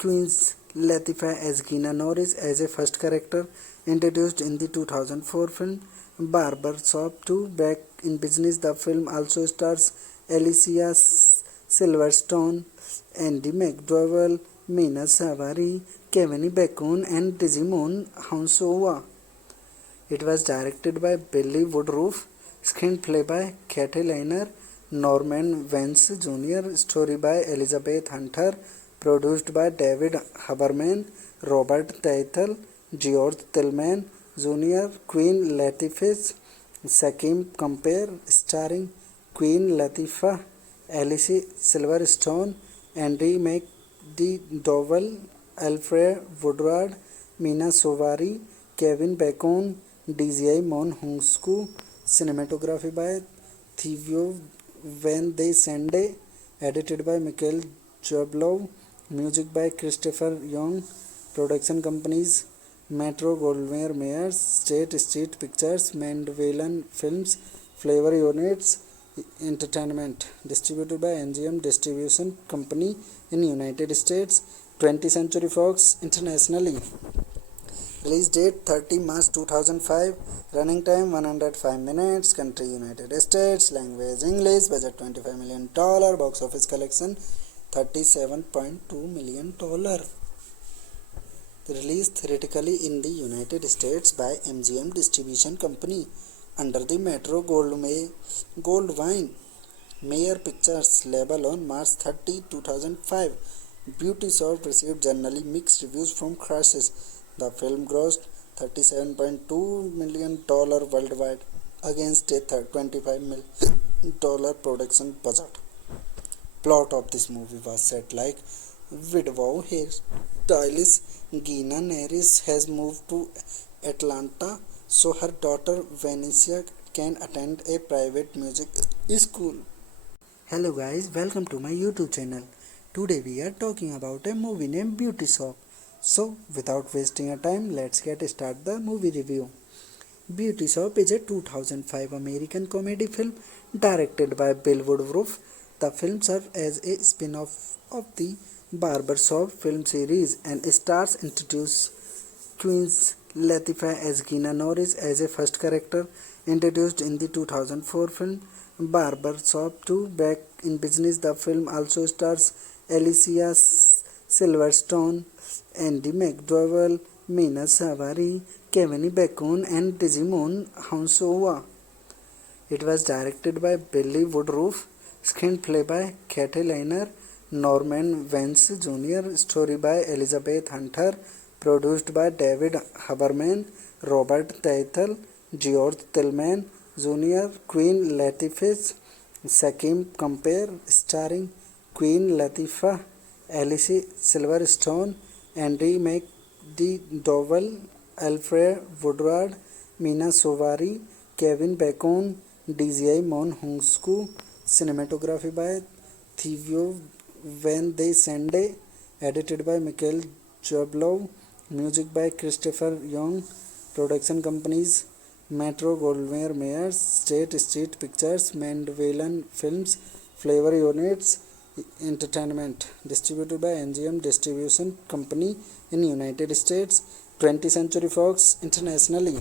twins Latifah as Gina Norris as a first character introduced in the 2004 film Barbershop 2. Back in Business, the film also stars Alicia Silverstone, Andy McDowell, Mina Savari, Kevin Bacon, and Digimon Hounsova. It was directed by Billy Woodruff, screenplay by Katie Leiner, Norman Vance Jr., story by Elizabeth Hunter, produced by David Haberman, Robert Teitel, George Tillman Jr., Queen Latifah, Sakim Compare, starring Queen Latifah, Alice Silverstone, Andy McDowell, Alfred Woodward, Mina Sovari, Kevin Bacon, DCI Mon Hungsku, cinematography by Thivio Van de Sande, edited by Mikhail Jablov, music by Christopher Young, production companies Metro Goldwyn Mayers, State Street Pictures, Mandeville Films, Flavor Units Entertainment, distributed by NGM Distribution Company in United States, 20th Century Fox internationally. Release date 30 March 2005. Running time 105 minutes. Country United States. Language English. Budget $25 million. Box office collection $37.2 million. Released theatrically in the United States by MGM Distribution Company under the Metro Goldwyn Mayer Pictures label on March 30, 2005. Beauty Shop received generally mixed reviews from critics. The film grossed $37.2 million worldwide against a $25 million production budget. Plot of this movie was set like widow hairstylist Gina Neris has moved to Atlanta so her daughter Vanessa can attend a private music school. Hello guys, welcome to my YouTube channel. Today we are talking about a movie named Beauty Shop. So without wasting a time, let's get started the movie review. Beauty Shop is a 2005 American comedy film directed by Bill Woodruff. The film serves as a spin-off of the Barbershop film series and stars introduce twins Latifah as Gina Norris as a first character introduced in the 2004 film Barbershop 2. Back in Business, the film also stars Alicia Silverstone, Andy McDowell, Mina Savari, Kevin Bacon, and Digimon Hounsova. It was directed by Billy Woodruff, screenplay by Katie Leiner, Norman Vance Jr., story by Elizabeth Hunter, produced by David Haberman, Robert Teitel, George Tillman Jr., Queen Latifah, Sakim Compare, starring Queen Latifah, Alice Silverstone, Andy D. Dowell, Alfred Woodward, Mina Sovari, Kevin Bacon, DCI Mon Hungsku. Cinematography by Theo Van de Sande. Edited by Mikhail Jablov. Music by Christopher Young. Production companies Metro Goldwyn Mayers, State Street Pictures, Mandeville Films, Flavor Units Entertainment. Distributed by NGM Distribution Company in United States. 20th Century Fox internationally.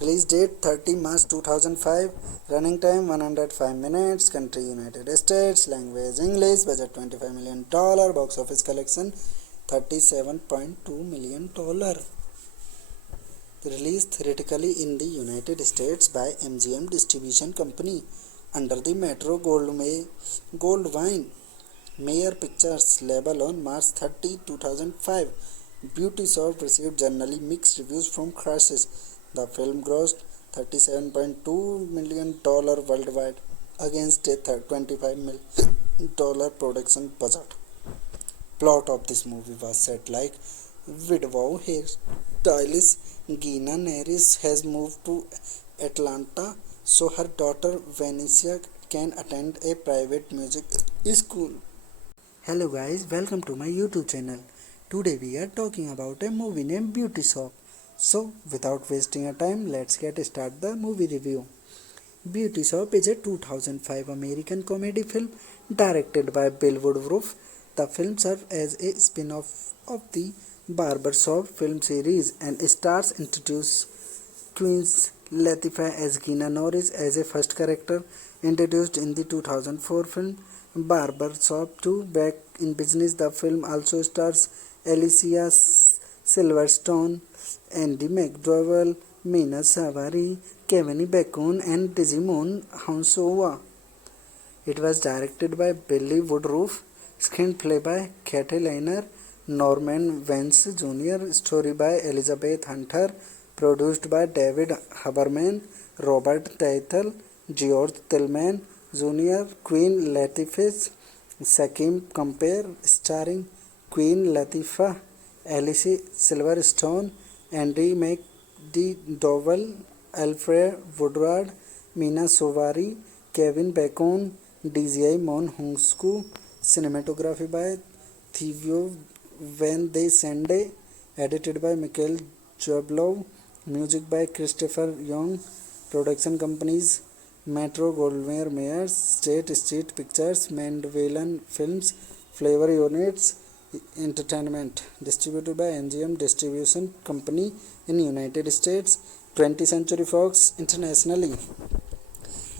Release date 30 March 2005. Running time 105 minutes. Country United States. Language English. Budget $25 million. Box office collection $37.2 million. Released theatrically in the United States by MGM Distribution Company under the Metro Goldwyn Mayer Pictures label on March 30, 2005. Beauty Shop received generally mixed reviews from critics. The film grossed $37.2 million worldwide against a $25 million production budget. Plot of this movie was set like widow hairstylist Gina Neris has moved to Atlanta so her daughter Vanessa can attend a private music school. Hello guys, welcome to my YouTube channel. Today we are talking about a movie named Beauty Shop. So without wasting a time, let's get started the movie review. Beauty Shop is a 2005 American comedy film directed by Bill Woodruff. The film serves as a spin-off of the Barbershop film series and stars introduce Queen Latifah as Gina Norris as a first character introduced in the 2004 film Barbershop 2. Back in business, the film also stars Alicia Silverstone, Andy McDowell, Mina Savari, Kevin Bacon, and Digimon Hounsova. It was directed by Billy Woodruff, screenplay by Katie Leiner, Norman Vance Jr., story by Elizabeth Hunter, produced by David Haberman, Robert Teitel, George Tillman Jr., Queen Latifah, Sakim Compare, starring Queen Latifah, Alicia Silverstone, Andy McDowell, Alfred Woodward, Mina Sovari, Kevin Bacon, DCI Mon Hungsku. Cinematography by Theo Van de Sande. Edited by Mikhail Jablov. Music by Christopher Young. Production companies Metro Goldwyn Mayers, State Street Pictures, Mandeville Films, Flavor Units Entertainment. Distributed by NGM Distribution Company in United States. 20th Century Fox internationally.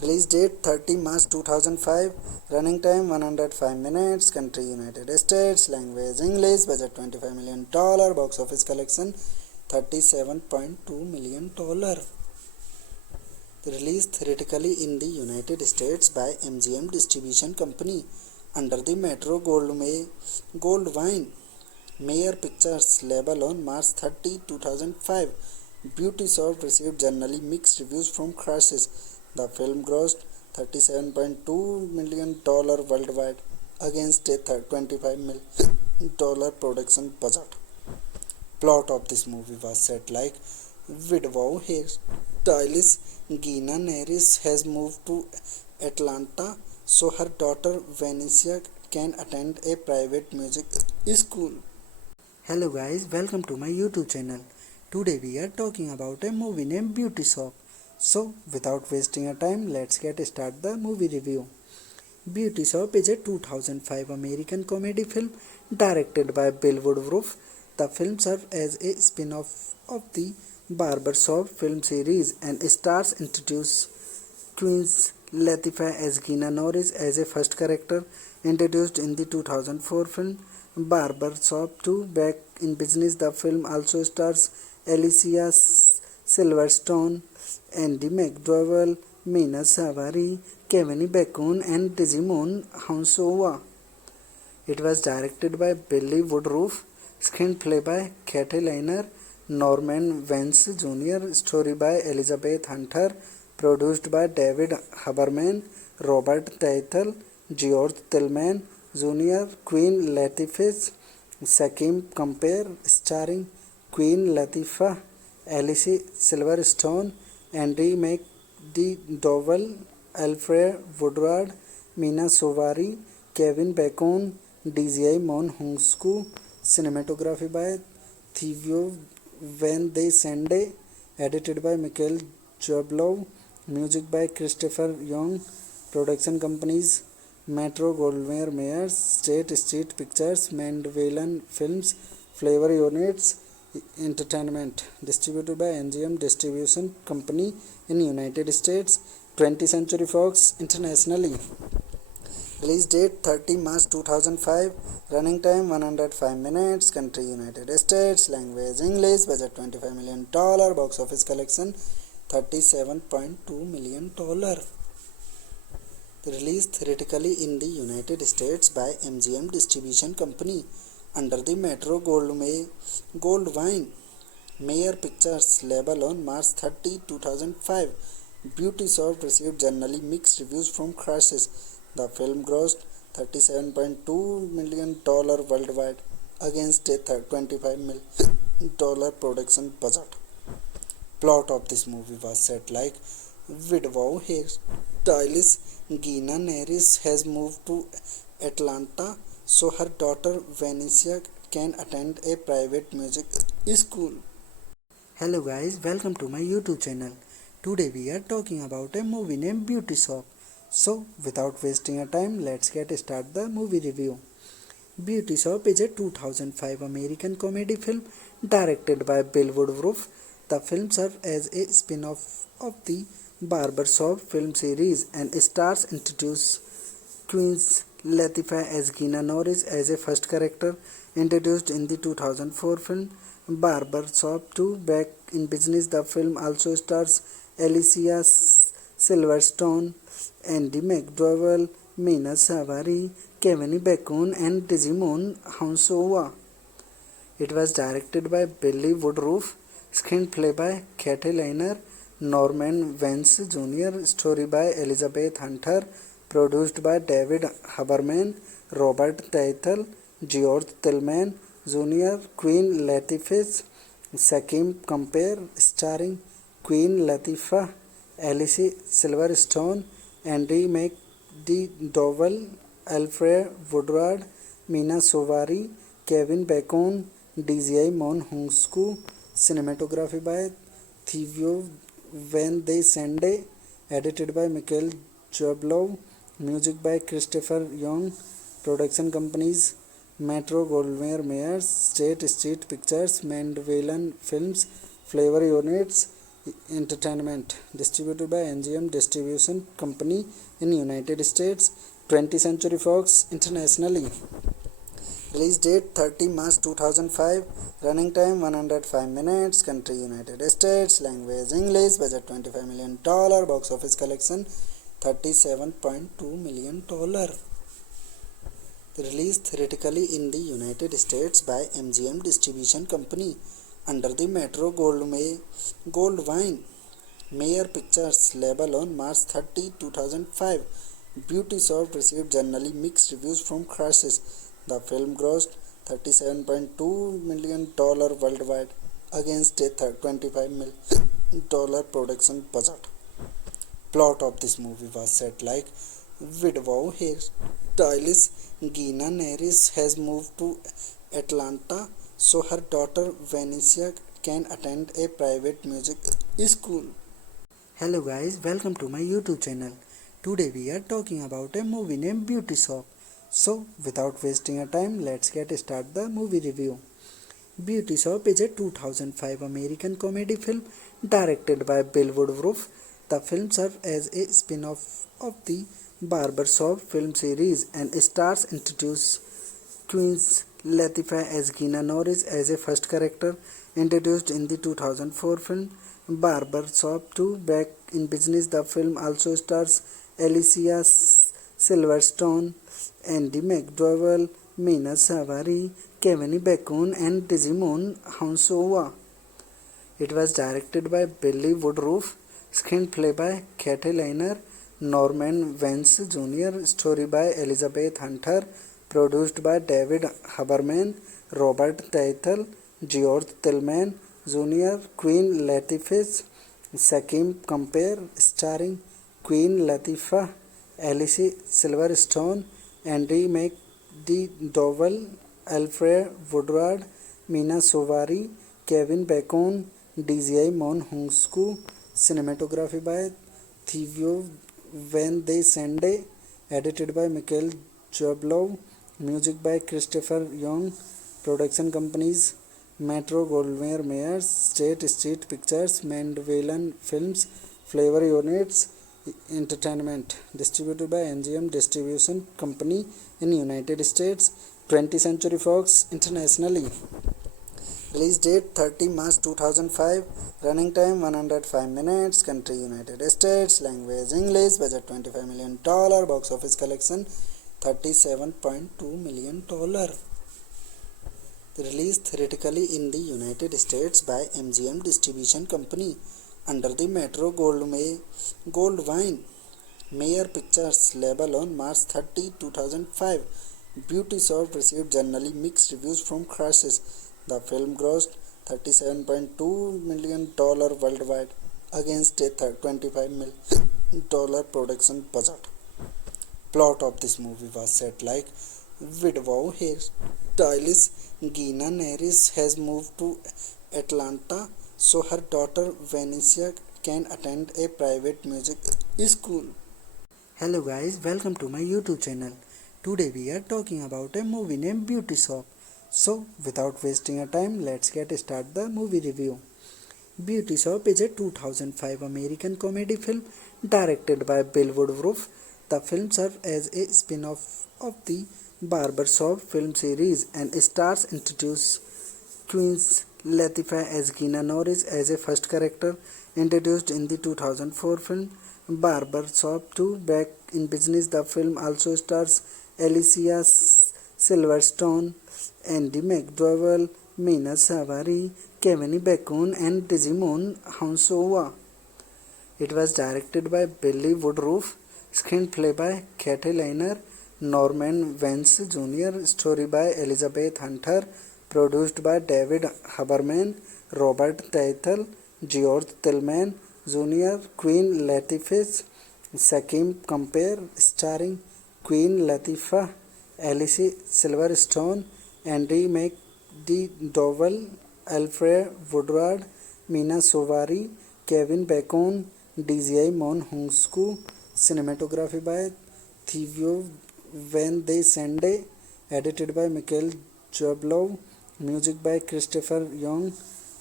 Release date 30 March 2005. Running time 105 minutes. Country United States. Language English. Budget $25 million. Box office collection $37.2 million. Released theatrically in the United States by MGM Distribution Company under the Metro Goldwyn Mayer Pictures label on March 30, 2005. Beauty Shop received generally mixed reviews from critics. The film grossed $37.2 million worldwide against a $25 million production budget. Plot of this movie was set like widow hairstylist Gina Neris has moved to Atlanta so her daughter Vanessa can attend a private music school. Hello guys, welcome to my YouTube channel. Today we are talking about a movie named Beauty Shop. So without wasting a time, let's get started the movie review. Beauty Shop is a 2005 American comedy film directed by Bill Woodruff. The film serves as a spin-off of the Barbershop film series and stars introduce Queen Latifah as Gina Norris as a first character introduced in the 2004 film Barbershop 2. Back in business, the film also stars Alicia Silverstone, Andy McDowell, Mina Savari, Kevin Bacon, and Digimon Hounsova. It was directed by Billy Woodruff, screenplay by Katie Leiner, Norman Vance Jr., story by Elizabeth Hunter, produced by David Haberman, Robert Teitel, George Tillman Jr., Queen Latifah, Sakim Compare, starring Queen Latifah, Alice Silverstone, Andy McDowell, Alfred Woodward, Mina Sovari, Kevin Bacon, DJI Mon Hungsku. Cinematography by Theo Van de Sande, edited by Mikhail Jablov, music by Christopher Young, production companies Metro Goldwyn Mayers, State Street Pictures, Mandeville Films, Flavor Units Entertainment, distributed by NGM Distribution Company in United States, 20th Century Fox internationally. Release date 30 March 2005, running time 105 minutes, country United States, language English, budget $25 million, box office collection $37.2 million. Released theatrically in the United States by MGM Distribution Company under the Metro Goldwyn Mayer Pictures label on March 30, 2005. Beauty Shop received generally mixed reviews from critics. The film grossed $37.2 million worldwide against a $25 million production budget. Plot of this movie was set like widow hairstylist Gina Neris has moved to Atlanta so her daughter Vanessa can attend a private music school. Hello guys, welcome to my YouTube channel. Today we are talking about a movie named Beauty Shop. So without wasting a time, let's get started the movie review. Beauty Shop is a 2005 American comedy film directed by Bill Woodruff. The film serves as a spin-off of the Barbershop film series and stars introduce Queen Latifah as Gina Norris as a first character introduced in the 2004 film Barbershop 2. Back in business, the film also stars Alicia Silverstone, Andy McDowell, Mina Sovari, Kevin Bacon, and Digimon Hounsova. It was directed by Billy Woodruff, screenplay by Katie Liner, Norman Vance Jr., story by Elizabeth Hunter, produced by David Haberman, Robert Teitel, George Tillman Jr., Queen Latifah, Sakim Compare, starring Queen Latifah, Alice Silverstone, Andy McDowell, Alfred Woodward, Mina Sovari, Kevin Bacon, DJI Mon Hungsku. Cinematography by Theo Van de Sande, edited by Mikhail Jablov, music by Christopher Young, production companies Metro Goldwyn Mayers, State Street Pictures, Mandeville Films, Flavor Units Entertainment, distributed by NGM Distribution Company in United States, 20th Century Fox internationally. Release date 30 March 2005, running time 105 minutes, country United States, language English, budget $25 million, box office collection $37.2 million. Released theatrically in the United States by MGM Distribution Company under the Metro Goldwyn Mayer Pictures label on March 30, 2005. Beauty Shop received generally mixed reviews from critics. The film grossed $37.2 million worldwide against a $25 million production budget. Plot of this movie was set like widow hairstylist Gina Neris has moved to Atlanta so her daughter Vanessa can attend a private music school. Hello guys, welcome to my YouTube channel. Today we are talking about a movie named Beauty Shop. So without wasting a time, let's get started the movie review. Beauty Shop is a 2005 American comedy film directed by Bill Woodruff. The film serves as a spin-off of the Barbershop film series and stars introduce Queen Latifah as Gina Norris as a first character introduced in the 2004 film Barbershop 2. Back in business, the film also stars Alicia Silverstone, Andy McDowell, Mina Sovari, Kevin Bacon, and Digimon Hounsova. It was directed by Billy Woodruff, screenplay by Katie Liner, Norman Vance Jr., story by Elizabeth Hunter, produced by David Haberman, Robert Teitel, George Tillman Jr., Queen Latifah's Sakim Compare, starring Queen Latifah, Alice Silverstone, Andy McDowell, Alfred Woodward, Mina Sovari, Kevin Bacon, DCI Mon Hungsku, cinematography by Theo Van de Sande, edited by Mikhail Jablov, music by Christopher Young, production companies Metro Goldwyn Mayers, State Street Pictures, Mandeville Films, Flavor Units Entertainment, distributed by NGM Distribution Company in United States, 20th Century Fox internationally. Release date 30 March 2005, running time 105 minutes, country United States, language English, budget $25 million, box office collection $37.2 million. Released theatrically in the United States by MGM Distribution Company under the Metro Goldwyn Mayer Pictures label on March 30, 2005. Beauty Shop received generally mixed reviews from critics. The film grossed $37.2 million worldwide against a $25 million production budget. Plot of this movie was set like widow hairstylist Gina Neris has moved to Atlanta so her daughter Vanessa can attend a private music school. Hello guys, welcome to my YouTube channel. Today we are talking about a movie named Beauty Shop. So without wasting a time, let's get started the movie review. Beauty Shop is a 2005 American comedy film directed by Bill Woodruff. The film serves as a spin-off of the Barbershop film series and stars introduce Queen Latifah as Gina Norris as a first character introduced in the 2004 film Barbershop 2. Back in business, the film also stars Alicia Silverstone, Andy McDowell, Mina Sovari, Kevin Bacon, and Digimon Hounsova. It was directed by Billy Woodruff, screenplay by Katie Liner, Norman Vance Jr., story by Elizabeth Hunter, produced by David Haberman, Robert Teitel, George Tillman Jr., Queen Latifah's Sakim Compare, starring Queen Latifah, Alice Silverstone, Andy McDowell, Alfred Woodward, Mina Sovari, Kevin Bacon, DCI Mon Hungsku, cinematography by Theo Van de Sande, edited by Mikhail Jablov, music by Christopher Young,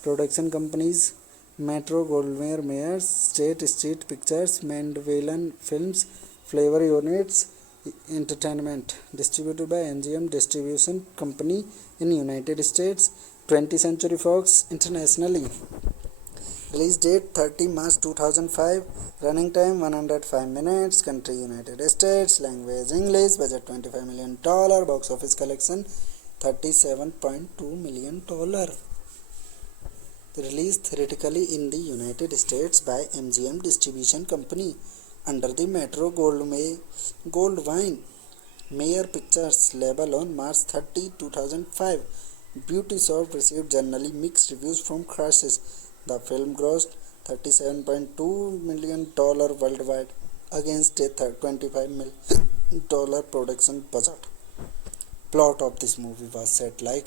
production companies Metro Goldwyn Mayers, State Street Pictures, Mandeville Films, Flavor Units Entertainment, distributed by NGM Distribution Company in United States, 20th Century Fox internationally. Release date 30 March 2005, running time 105 minutes, country United States, language English, budget $25 million, box office collection $37.2 million. Released theatrically in the United States by MGM Distribution Company under the Metro Goldwyn Mayer Pictures label on March 30, 2005. Beauty Shop received generally mixed reviews from critics. The film grossed $37.2 million worldwide against a $25 million production budget. Plot of this movie was set like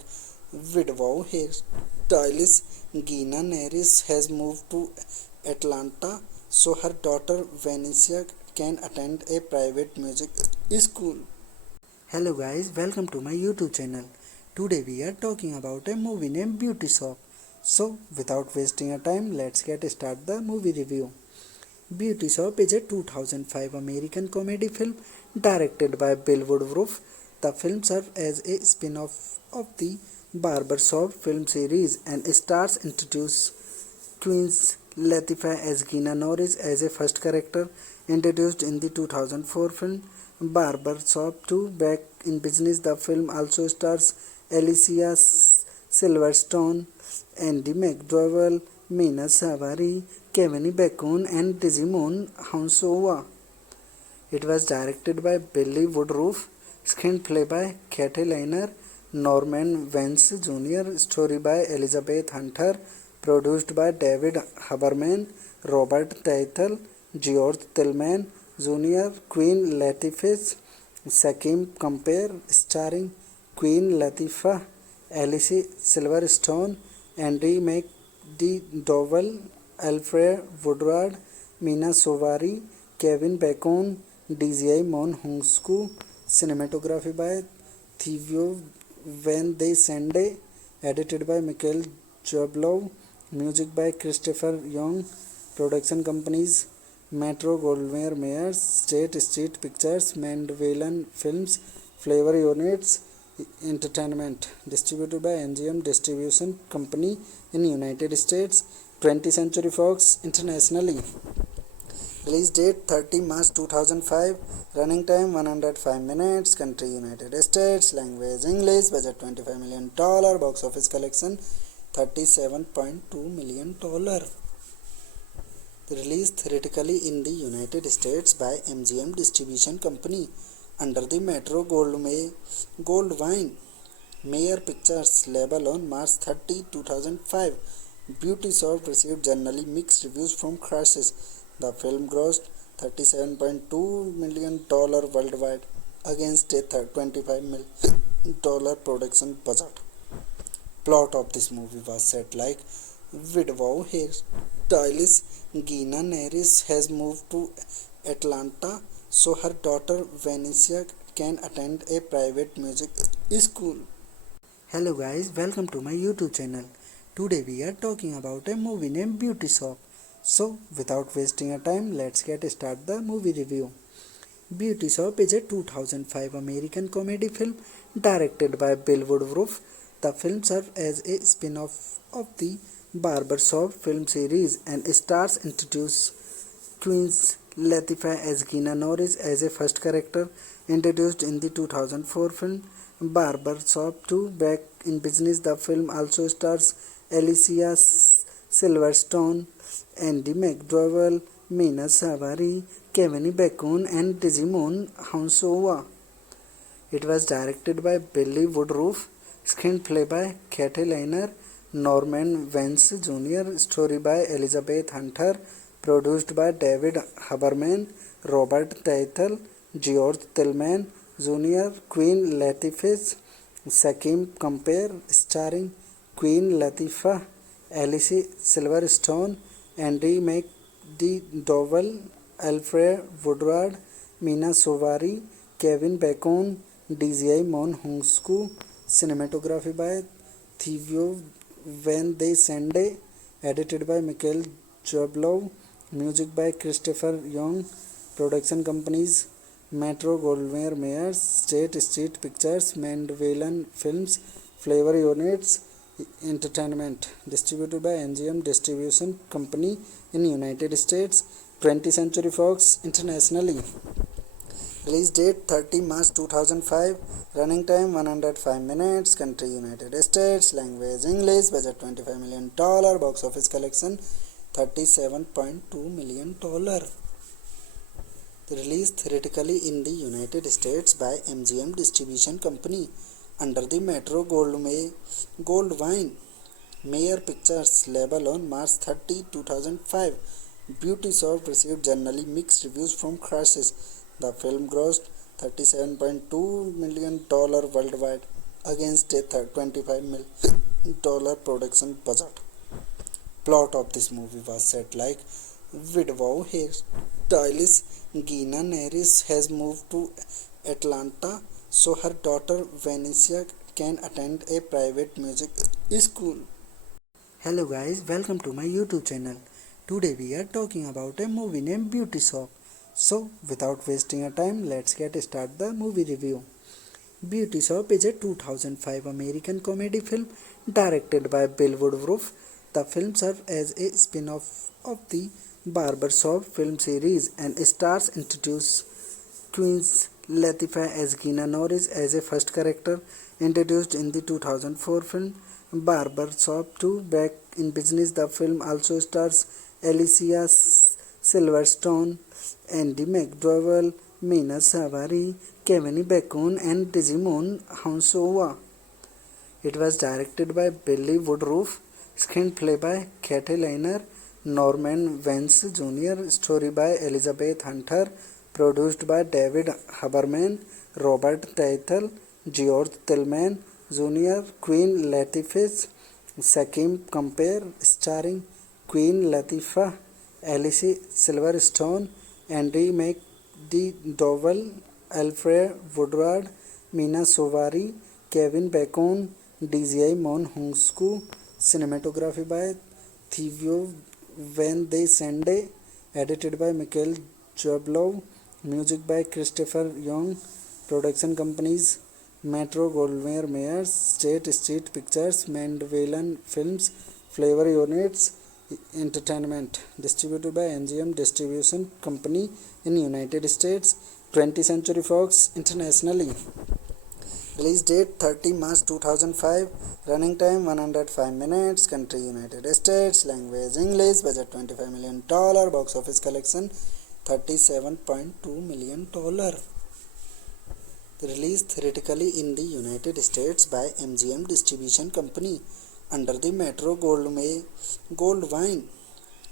widow hairstylist Gina Neris has moved to Atlanta so her daughter Vanessa can attend a private music school. Hello guys, welcome to my YouTube channel. Today we are talking about a movie named Beauty Shop. So without wasting a time, let's get started the movie review. Beauty Shop is a 2005 American comedy film directed by Bill Woodruff. The film serves as a spin-off of the Barbershop film series and stars introduce Queen Latifah as Gina Norris as a first character introduced in the 2004 film Barbershop 2. Back in business, the film also stars Alicia Silverstone, Andy McDowell, Mina Sovari, Kevin Bacon, and Digimon Hounsova. It was directed by Billy Woodruff, screenplay by Katie Liner, Norman Vance Jr., story by Elizabeth Hunter, produced by David Haberman, Robert Teitel, George Tillman Jr., Queen Latifah, Sakim Compare, starring Queen Latifah, Alice Silverstone, Andy McDowell, Alfred Woodward, Mina Sovari, Kevin Bacon, DCI Mon Hungsku, cinematography by Theo Van de Sande, edited by Michael Jablov, music by Christopher Young, production companies Metro Goldwyn Mayers, State Street Pictures, Mandeville Films, Flavor Units Entertainment, distributed by MGM Distribution Company in United States, 20th Century Fox internationally. Release date 30 March 2005. Running time 105 minutes. Country United States. Language English. Budget $25 million. Box office collection $37.2 million. Released theatrically in the United States by MGM Distribution Company under the Metro Goldwyn Mayer Pictures label on March 30, 2005. Beauty Shop received generally mixed reviews from critics. The film grossed $37.2 million worldwide against a $25 million production budget. Plot of this movie was set like widow hairstylist Gina Neris has moved to Atlanta so her daughter Vanessa can attend a private music school. Hello guys, welcome to my YouTube channel. Today we are talking about a movie named Beauty Shop. So without wasting a time, let's get started the movie review. Beauty Shop is a 2005 American comedy film directed by Bill Woodruff. The film serves as a spin-off of the Barbershop film series and stars introduce Queen Latifah as Gina Norris as a first character introduced in the 2004 film Barbershop 2. Back in business, the film also stars Alicia Silverstone, Andy McDowell, Mina Sovari, Kevin Bacon, and Digimon Hounsova. It was directed by Billy Woodruff, screenplay by Katie Lehner, Norman Vance Jr., story by Elizabeth Hunter, produced by David Haberman, Robert Teitel, George Tillman Jr., Queen Latifah, Sakim Compare, starring Queen Latifah, Alice Silverstone, Andy McDowell, Alfred Woodward, Mina Sovari, Kevin Bacon, DCI Mon Hungsku, cinematography by Theo Van de Sande, edited by Michael Jablov, music by Christopher Young, production companies Metro Goldwyn Mayers, State Street Pictures, Mandeville Films, Flavor Units Entertainment, distributed by MGM Distribution Company in United States, 20th Century Fox internationally. Release date 30 March 2005. Running time 105 minutes. Country United States. Language English. Budget $25 million. Box office collection $37.2 million. Released theatrically in the United States by MGM Distribution Company under the Metro Goldwyn Mayer Pictures label on March 30, 2005. Beauty Shop received generally mixed reviews from critics. The film grossed $37.2 million worldwide against a $25 million production budget. Plot of this movie was set like widow hairstylist Gina Neris has moved to Atlanta so her daughter Vanessa can attend a private music school. Hello guys, welcome to my YouTube channel. Today we are talking about a movie named Beauty Shop. So without wasting a time, let's get started the movie review. Beauty Shop is a 2005 American comedy film directed by Bill Woodruff. The film serves as a spin-off of the Barbershop film series and stars introduce Queen Latifah as Gina Norris as a first character introduced in the 2004 film Barbershop 2. Back in business, the film also stars Alicia Silverstone, Andy McDowell, Mina Sovari, Kevin Bacon, and Digimon Hounsova. It was directed by Billy Woodruff, screenplay by Katie Leiner, Norman Vance Jr., story by Elizabeth Hunter, produced by David Haberman, Robert Teitel, George Tillman Jr., Queen Latifah, Sakim Compare, starring Queen Latifah, Alice Silverstone, Andy McDowell, Alfred Woodward, Mina Sovari, Kevin Bacon, DCI Mon Hungsku, cinematography by Theo Van de Sande, edited by Michael Jablow, music by Christopher Young, production companies Metro Goldwyn Mayer, State Street Pictures, Mandeville Films, Flavor Units Entertainment, distributed by MGM Distribution Company in United States, 20th Century Fox internationally. Release date 30 March 2005. Running time 105 minutes. Country United States. Language English. Budget $25 million. Box office collection $37.2 million. Released theatrically in the United States by MGM Distribution Company under the Metro Goldwyn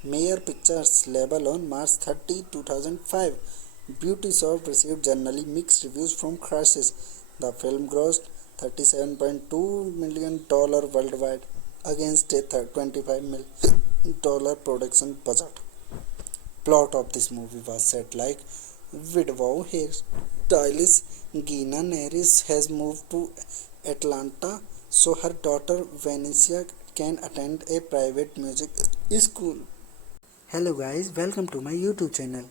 Mayer Pictures label on March 30, 2005. Beauty Shop received generally mixed reviews from critics. The film grossed $37.2 million worldwide against a $25 million production budget. Plot of this movie was set like widow hairstylist Gina Neris has moved to Atlanta so her daughter Vanessa can attend a private music school. Hello guys, welcome to my YouTube channel.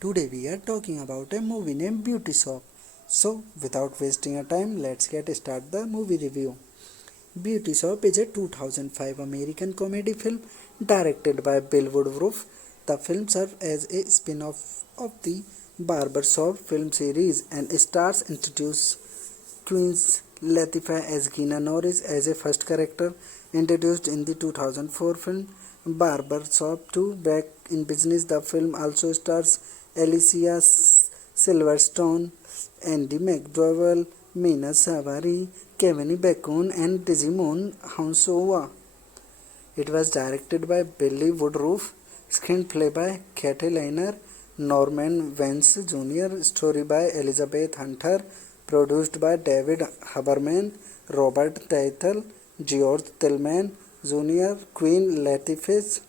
Today we are talking about a movie named Beauty Shop. So without wasting a time, let's get started the movie review. Beauty Shop is a 2005 American comedy film directed by Bill Woodruff. The film serves as a spin-off of the Barbershop film series and stars introduce Queen Latifah as Gina Norris as a first character introduced in the 2004 film Barbershop 2. Back in business, the film also stars Alicia Silverstone, Andy McDowell, Mina Sovari, Kevin Bacon, and Digimon Hounsova. It was directed by Billy Woodruff, screenplay by Katie Leiner, Norman Vance Jr., story by Elizabeth Hunter, produced by David Haberman, Robert Teitel, George Tillman Jr., Queen Latifah,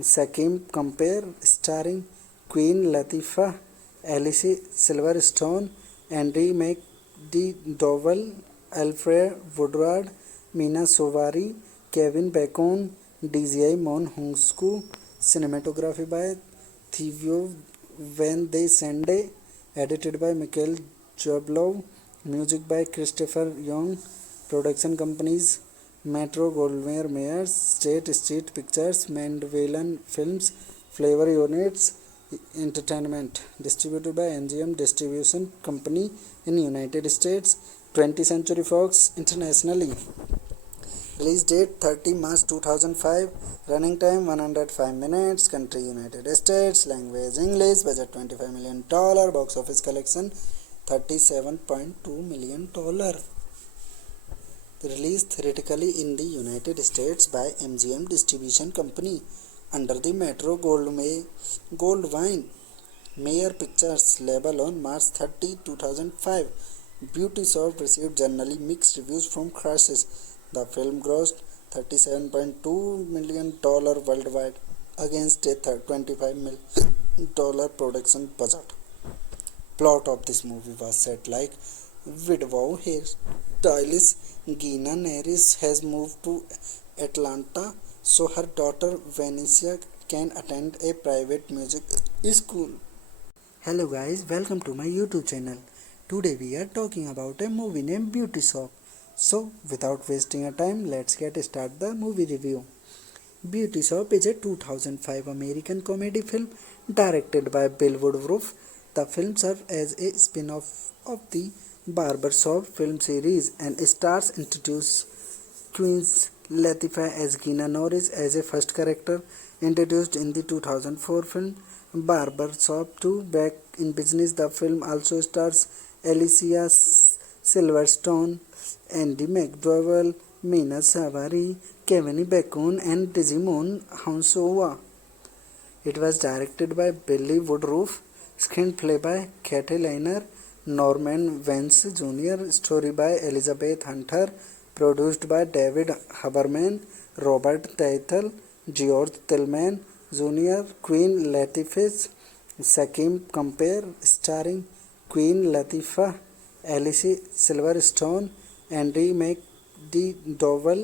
Sakim Compare, starring Queen Latifah, Alice Silverstone, Andy McDowell, Alfred Woodward, Mina Sovari, Kevin Bacon, DCI Mon Hungsku, cinematography by Theo Van de Sande, edited by Michael Jablow, music by Christopher Young, production companies Metro Goldwyn Mayer, State Street Pictures, Mandeville Films, Flavor Units Entertainment, distributed by MGM Distribution Company in United States, 20th Century Fox internationally. Release date 30 March 2005. Running time 105 minutes. Country United States. Language English. Budget $25 million. Box office collection $37.2 million. Released theatrically in the United States by MGM Distribution Company under the Metro Goldwyn Mayer Pictures label on March 30, 2005. Beauty Shop received generally mixed reviews from critics. The film grossed $37.2 million worldwide against a $25 million production budget. Plot of this movie was set like widow hairstylist Gina Neris has moved to Atlanta so her daughter Vanessa can attend a private music school. Hello guys, welcome to my YouTube channel. Today we are talking about a movie named Beauty Shop. So without wasting a time, let's get started the movie review. Beauty Shop is a 2005 American comedy film directed by Bill Woodruff. The film serves as a spin-off of the Barbershop film series and stars introduce Queen Latifah as Gina Norris as a first character introduced in the 2004 film Barbershop 2. Back in business, the film also stars Alicia Silverstone, Andy McDowell, Mina Savari, Kevin Bacon, and Digimon Hounsova. It was directed by Billy Woodruff, screenplay by Katie Liner, Norman Vance Jr., story by Elizabeth Hunter, produced by David Haberman, Robert Teitel, George Tillman Jr., Queen Latifah, Sakim Compare, starring Queen Latifah, Alice Silverstone, Andy McDowell,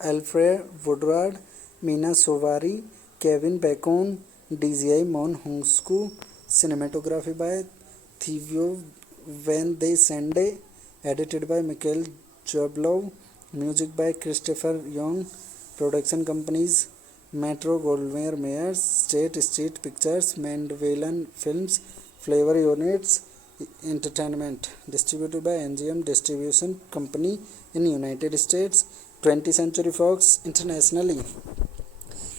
Alfred Woodward, Mina Sovari, Kevin Bacon, DCI Mon Hungsku, cinematography by Theo Van de Sande, edited by Michael Jablow, music by Christopher Young, production companies Metro Goldwyn Mayer, State Street Pictures, Mandeville Films, Flavor Units Entertainment, distributed by MGM Distribution Company in United States, 20th Century Fox internationally.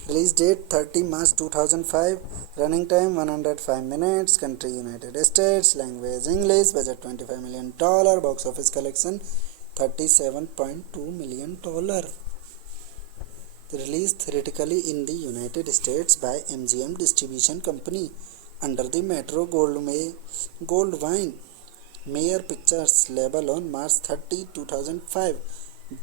Release date 30 March 2005. Running time 105 minutes. Country United States. Language English. Budget $25 million. Box office collection $37.2 million. Released theatrically in the United States by MGM Distribution Company under the Metro Goldwyn Mayer Pictures label on March 30, 2005.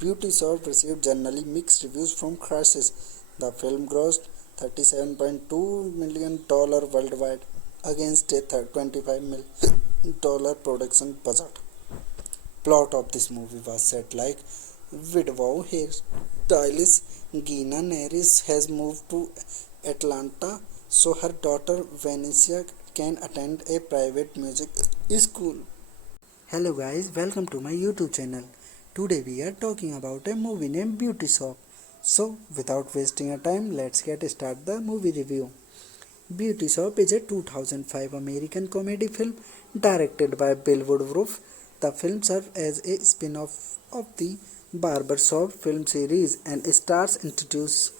Beauty Shop received generally mixed reviews from critics. The film grossed $37.2 million worldwide against a $25 million production budget. Plot of this movie was set like widow hairstylist Gina Neris has moved to Atlanta so her daughter Vanessa can attend a private music school. Hello guys, welcome to my YouTube channel. Today we are talking about a movie named Beauty Shop. So without wasting a time, let's get started the movie review. Beauty Shop is a 2005 American comedy film directed by Bill Woodruff. The film serves as a spin-off of the Barbershop film series and stars introduce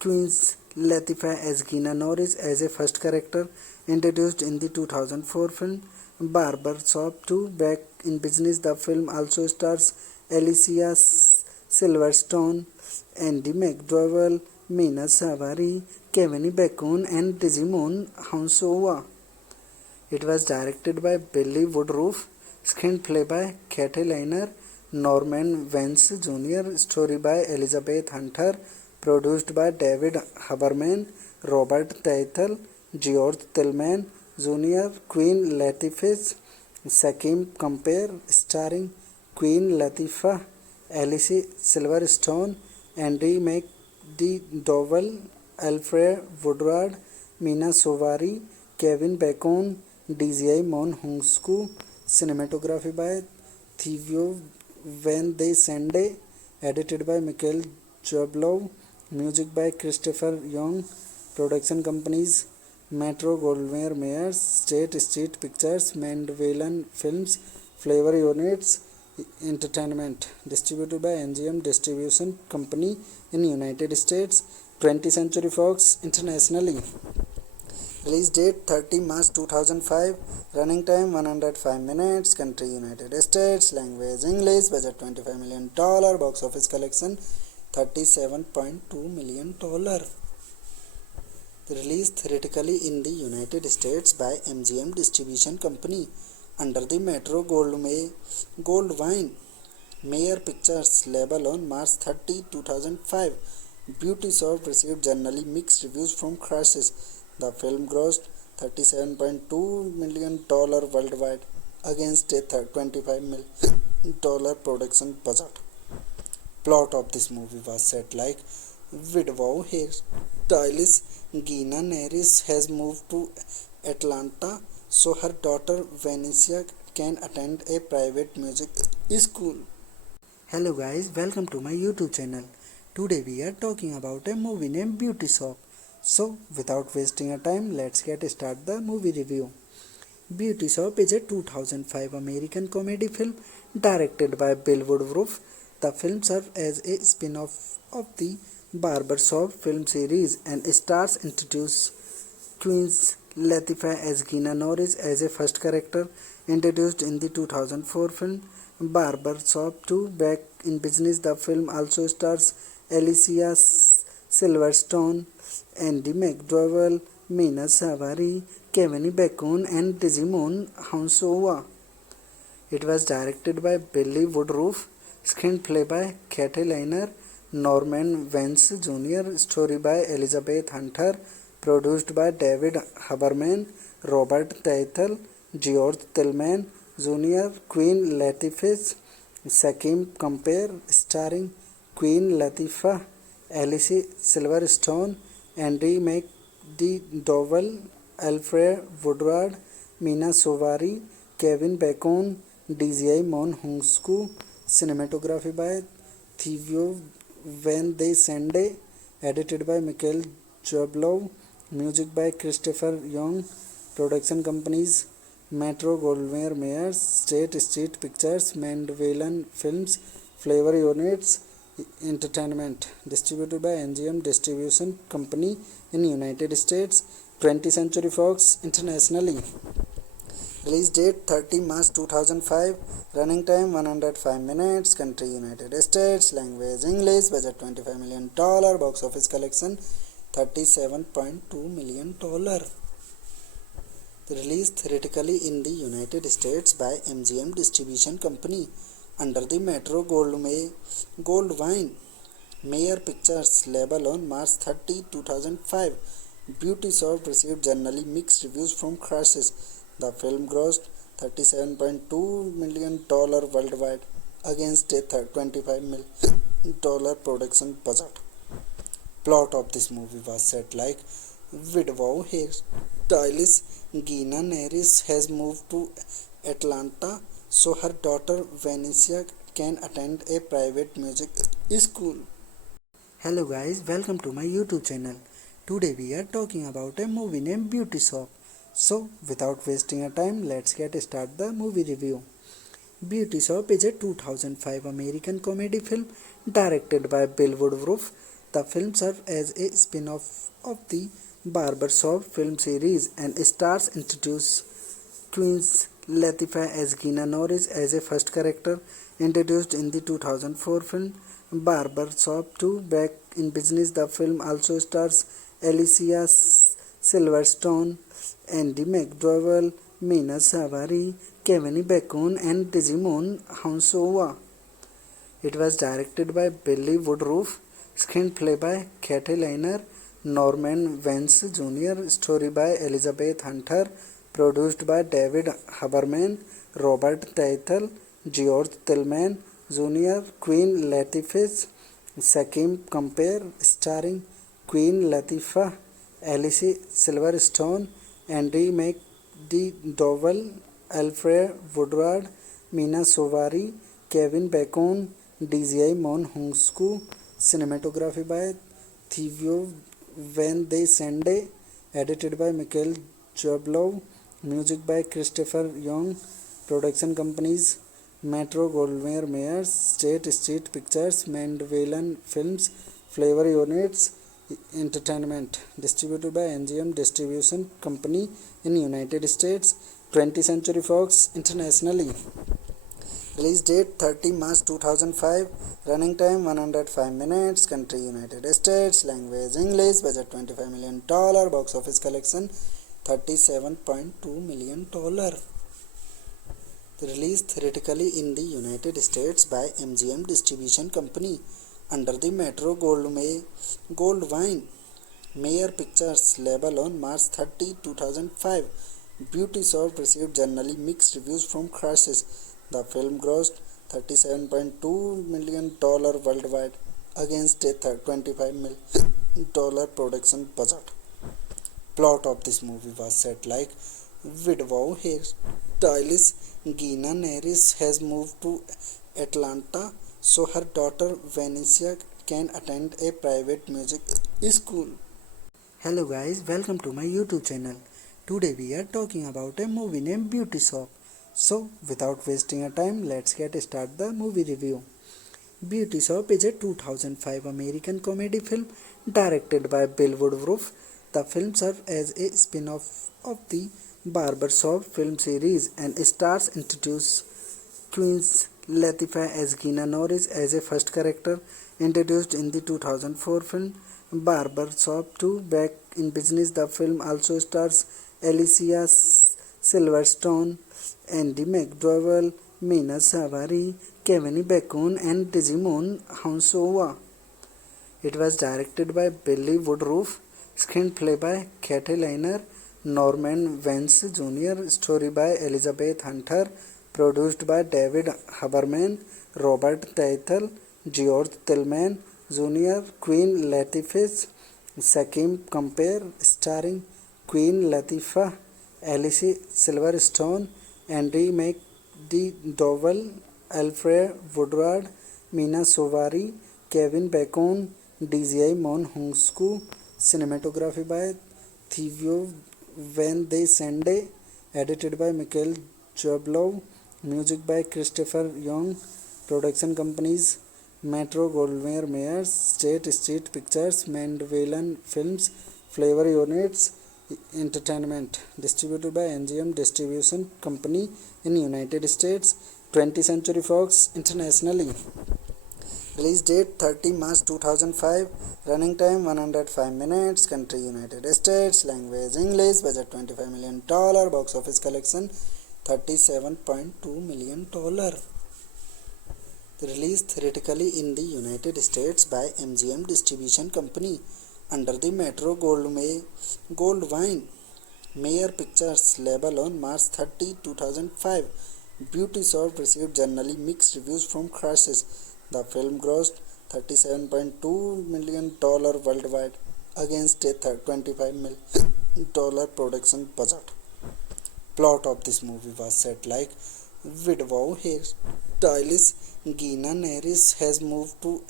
Queen Latifah as Gina Norris as a first character introduced in the 2004 film Barbershop 2. Back in business, the film also stars Alicia Silverstone, Andy McDowell, Mina Savari, Kevin Bacon, and Digimon Hounsova. It was directed by Billy Woodruff, screenplay by Katie Liner, Norman Vance Jr., story by Elizabeth Hunter, produced by David Haberman, Robert Teitel, George Tillman Jr., Queen Latifah, Sakim Compare, starring Queen Latifah, Alice Silverstone, Andy McDowell, Alfred Woodward, Mina Sovari, Kevin Bacon, DCI Mon Hungsku, cinematography by Theo Van de Sande, edited by Michael Jablow, music by Christopher Young, production companies Metro Goldwyn Mayer, State Street Pictures, Mandeville Films, Flavor Units Entertainment, distributed by MGM Distribution Company in United States, 20th Century Fox internationally. Release date 30 March 2005. Running time 105 minutes. Country United States. Language English. Budget $25 million. Box office collection $37.2 million. Released theatrically in the United States by MGM Distribution Company under the Metro Goldwyn Mayer Pictures label on March 30, 2005. Beauty Shop received generally mixed reviews from critics. The film grossed $37.2 million worldwide against a $25 million production budget. Plot of this movie was set like widow hairstylist Gina Neris has moved to Atlanta so her daughter Vanessa can attend a private music school. Hello guys, welcome to my YouTube channel. Today we are talking about a movie named Beauty Shop. So without wasting a time, let's get started the movie review. Beauty Shop is a 2005 American comedy film directed by Bill Woodruff. The film serves as a spin-off of the Barbershop film series and stars introduce Queen Latifah as Gina Norris as a first character introduced in the 2004 film Barbershop 2 back in business. The film also stars Alicia Silverstone, Andy McDowell, Mina Savari, Kevin Bacon, and Digimon Hounsova. It was directed by Billy Woodruff, screenplay by Katie Liner, Norman Vance Jr., story by Elizabeth Hunter, produced by David Haberman, Robert Teitel, George Tillman Jr., Queen Latifah, Sakim Compare, starring Queen Latifah, Alice Silverstone, Andy McDowell, Alfred Woodward, Mina Sovari, Kevin Bacon, DJI Mon Hungsku, cinematography by Theo Van de Sande, edited by Michael Jablow, music by Christopher Young, production companies Metro Goldwyn Mayer, State Street Pictures, Mandeville Films, Flavor Units Entertainment, distributed by NGM Distribution Company in United States, 20th Century Fox internationally. Release date 30 March 2005. Running time 105 minutes. Country United States. Language English. Budget $25 million. Box office collection $37.2 million. Released theatrically in the United States by MGM Distribution Company under the Metro Goldwyn Mayer Pictures label on March 30, 2005. Beauty Shop received generally mixed reviews from critics. The film grossed $37.2 million worldwide against a $25 million production budget. Plot of this movie was set like widow hairstylist Gina Neris has moved to Atlanta so her daughter Vanessa can attend a private music school. Hello guys, welcome to my YouTube channel. Today we are talking about a movie named Beauty Shop. So without wasting a time, let's get started the movie review. Beauty Shop is a 2005 American comedy film directed by Bill Woodruff. The film serves as a spin-off of the Barbershop film series and stars introduce Queen Latifah as Gina Norris as a first character introduced in the 2004 film Barbershop 2 back in business. The film also stars Alicia Silverstone, Andy McDowell, Mina Savari, Kevin Bacon, and Digimon Hounsova. It was directed by Billy Woodruff, screenplay by Katie Liner, Norman Vance Jr., story by Elizabeth Hunter, produced by David Haberman, Robert Teitel, George Tillman Jr., Queen Latifah, Sakim Compare, starring Queen Latifah, Alice Silverstone, Andy McDowell, Alfred Woodward, Mina Sovari, Kevin Bacon, DJI Mon Hungsku, cinematography by Theo Van de Sande, edited by Michael Jablow, music by Christopher Young, production companies Metro Goldwyn Mayer, State Street Pictures, Mandeville Films, Flavor Units Entertainment, distributed by NGM Distribution Company in United States, 20th Century Fox internationally. Release date 30 March 2005. Running time 105 minutes. Country United States. Language English. Budget $25 million. Box office collection $37.2 million. Released theatrically in the United States by MGM Distribution Company under the Metro Goldwyn Mayer Pictures label on March 30, 2005. Beauty Shop received generally mixed reviews from critics. The film grossed $37.2 million worldwide against a $25 million production budget. Plot of this movie was set like widow hairstylist Gina Neris has moved to Atlanta so her daughter Vanessa can attend a private music school. Hello guys, welcome to my YouTube channel. Today we are talking about a movie named Beauty Shop. So without wasting a time, let's get started the movie review. Beauty Shop is a 2005 American comedy film directed by Bill Woodruff. The film serves as a spin-off of the Barbershop film series and stars introduce Queen Latifah as Gina Norris as a first character introduced in the 2004 film Barber Shop 2. Back in business, the film also stars Alicia Silverstone, Andy McDowell, Mina Savari, Kevin Bacon, and Digimon Hounsova. It was directed by Billy Woodruff, screenplay by Katie Liner, Norman Vance Jr., story by Elizabeth Hunter, produced by David Haberman, Robert Teitel, George Tillman Jr., Queen Latifah, Sakim Compare, starring Queen Latifah, Alice Silverstone, Andy McDowell, Alfred Woodward, Mina Sovari, Kevin Bacon, DJI Mon Hungsku, cinematography by Theo Van de Sande, edited by Michael Jablow, music by Christopher Young, production companies Metro Goldwyn Mayer, State Street Pictures, Mandeville Films, Flavor Units Entertainment, distributed by NGM Distribution Company in United States, 20th Century Fox internationally. Release date 30 March 2005. Running time 105 minutes. Country United States. Language English. Budget $25 million. Box office collection $37.2 million. Released theatrically in the United States by MGM Distribution Company under the Metro Goldwyn Mayer Pictures label on March 30, 2005. Beauty Shop received generally mixed reviews from critics. The film grossed $37.2 million worldwide against a $25 million production budget. Plot of this movie was set like widow hairstylist Gina Norris has moved to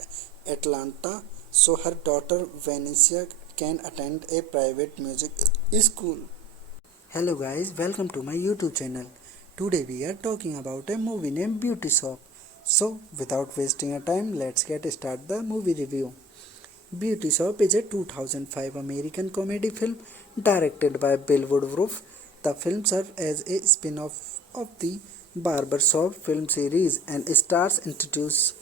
Atlanta so her daughter Vanessa can attend a private music school. Hello guys, welcome to my YouTube channel. Today we are talking about a movie named Beauty Shop. So without wasting a time, let's get started the movie review. Beauty Shop is a 2005 American comedy film directed by Bill Woodruff. The film serves as a spin-off of the Barber Shop film series and stars introduce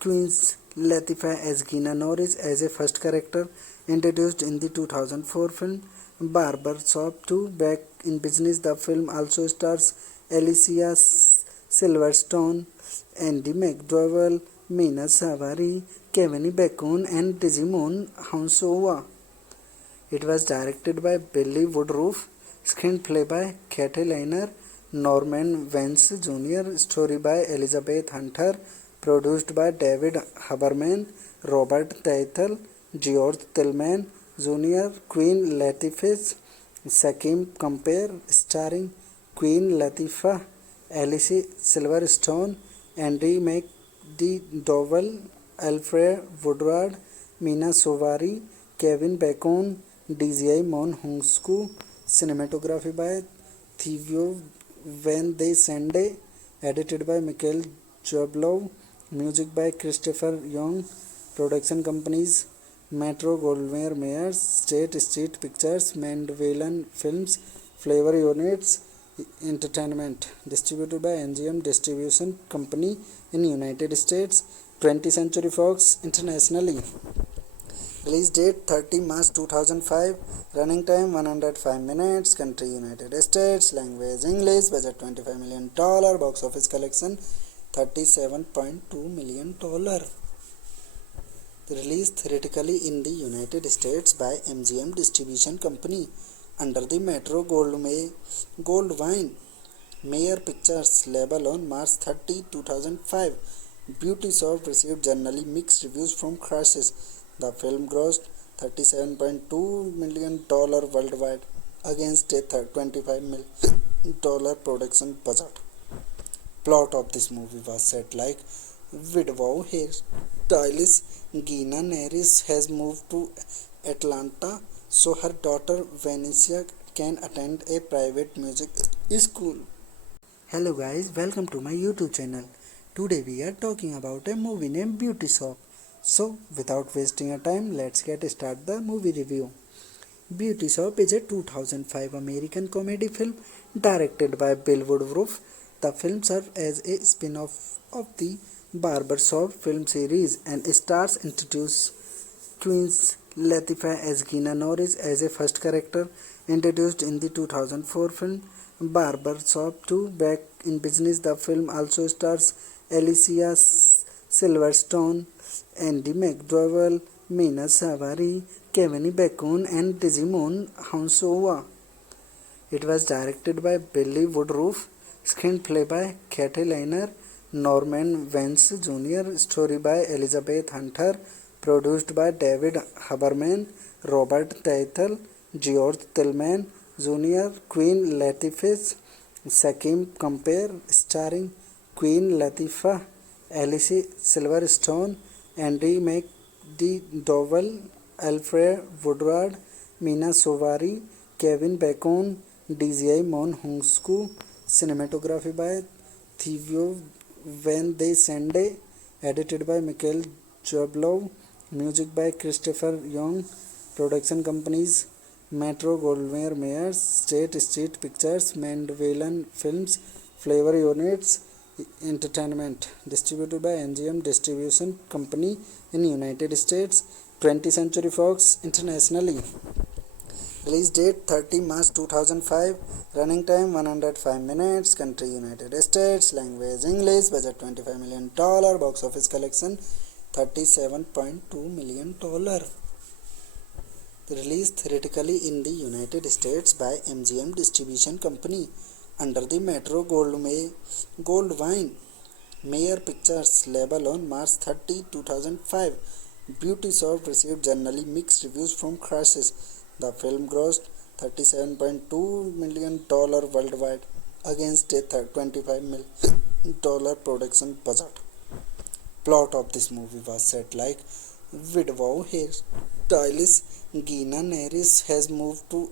Queen Latifah as Gina Norris as a first character introduced in the 2004 film Barber Shop 2. Back in business, the film also stars Alicia Silverstone, Andy McDowell, Mina Savari, Kevin Bacon, and Digimon Hounsova. It was directed by Billy Woodruff, screenplay by Katie Liner, Norman Vance Jr., story by Elizabeth Hunter, produced by David Haberman, Robert Teitel, George Tillman Jr., Queen Latifah, Sakim Compare, starring Queen Latifah, Alice Silverstone, Andy McDowell, Alfred Woodward, Mina Sovari, Kevin Bacon, DJI Mon Hungsku, cinematography by Theo Van de Sande, edited by Michael Jablow, music by Christopher Young, production companies Metro Goldwyn Mayer, State Street Pictures, Mandeville Films, Flavor Units Entertainment, distributed by NGM Distribution Company in United States, 20th Century Fox internationally. Release date 30 March 2005. Running time 105 minutes. Country United States. Language English. Budget $25 million. Box office collection $37.2 million. Released theatrically in the United States by MGM Distribution Company under the Metro Goldwyn Mayer Pictures label on March 30, 2005. Beauty Shop received generally mixed reviews from critics. The film grossed $37.2 million worldwide against a $25 million production budget. Plot of this movie was set like widow hairstylist Gina Norris has moved to Atlanta so her daughter Vanessa can attend a private music school. Hello guys, welcome to my YouTube channel. Today we are talking about a movie named Beauty Shop. So without wasting a time, let's get started the movie review. Beauty Shop is a 2005 American comedy film directed by Bill Woodruff. The film served as a spin-off of the Barbershop film series and stars introduced Queen Latifah as Gina Norris as a first character introduced in the 2004 film Barbershop 2. Back in business, the film also stars Alicia Silverstone, Andy McDowell, Mina Savari, Kevin Bacon, and Digimon Hounsova. It was directed by Billy Woodruff, screenplay by Katie Lehner, Norman Vance Jr., story by Elizabeth Hunter, produced by David Haberman, Robert Teitel, George Tillman Jr., Queen Latifah's Sakim Compare, starring Queen Latifah, Alice Silverstone, Andy McDowell, Alfred Woodward, Mina Sovari, Kevin Bacon, DJI Mon Hungsku, cinematography by Theo Van de Sande, edited by Michael Jablow, music by Christopher Young, production companies Metro Goldwyn Mayers, State Street Pictures, Mandeville Films, Flavor Units Entertainment, distributed by MGM Distribution Company in United States, 20th Century Fox internationally. Release date 30 March 2005. Running time 105 minutes. Country United States. Language English. Budget $25 million. Box office collection $37.2 million. Released theatrically in the United States by MGM Distribution Company under the Metro Goldwyn Mayer Pictures label on March 30, 2005. Beauty Shop received generally mixed reviews from critics. The film grossed $37.2 million worldwide against a $25 million production budget. Plot of this movie was set like widow hairstylist Gina Norris has moved to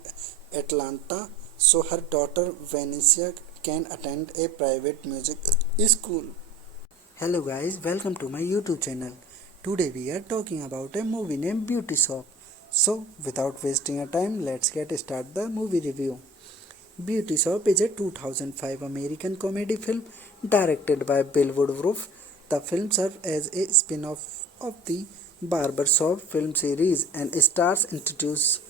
Atlanta so her daughter Vanessa can attend a private music school. Hello guys, welcome to my YouTube channel. Today we are talking about a movie named Beauty Shop. So without wasting a time, let's get started the movie review. Beauty Shop is a 2005 American comedy film directed by Bill Woodruff. The film served as a spin-off of the Barbershop film series and stars introduced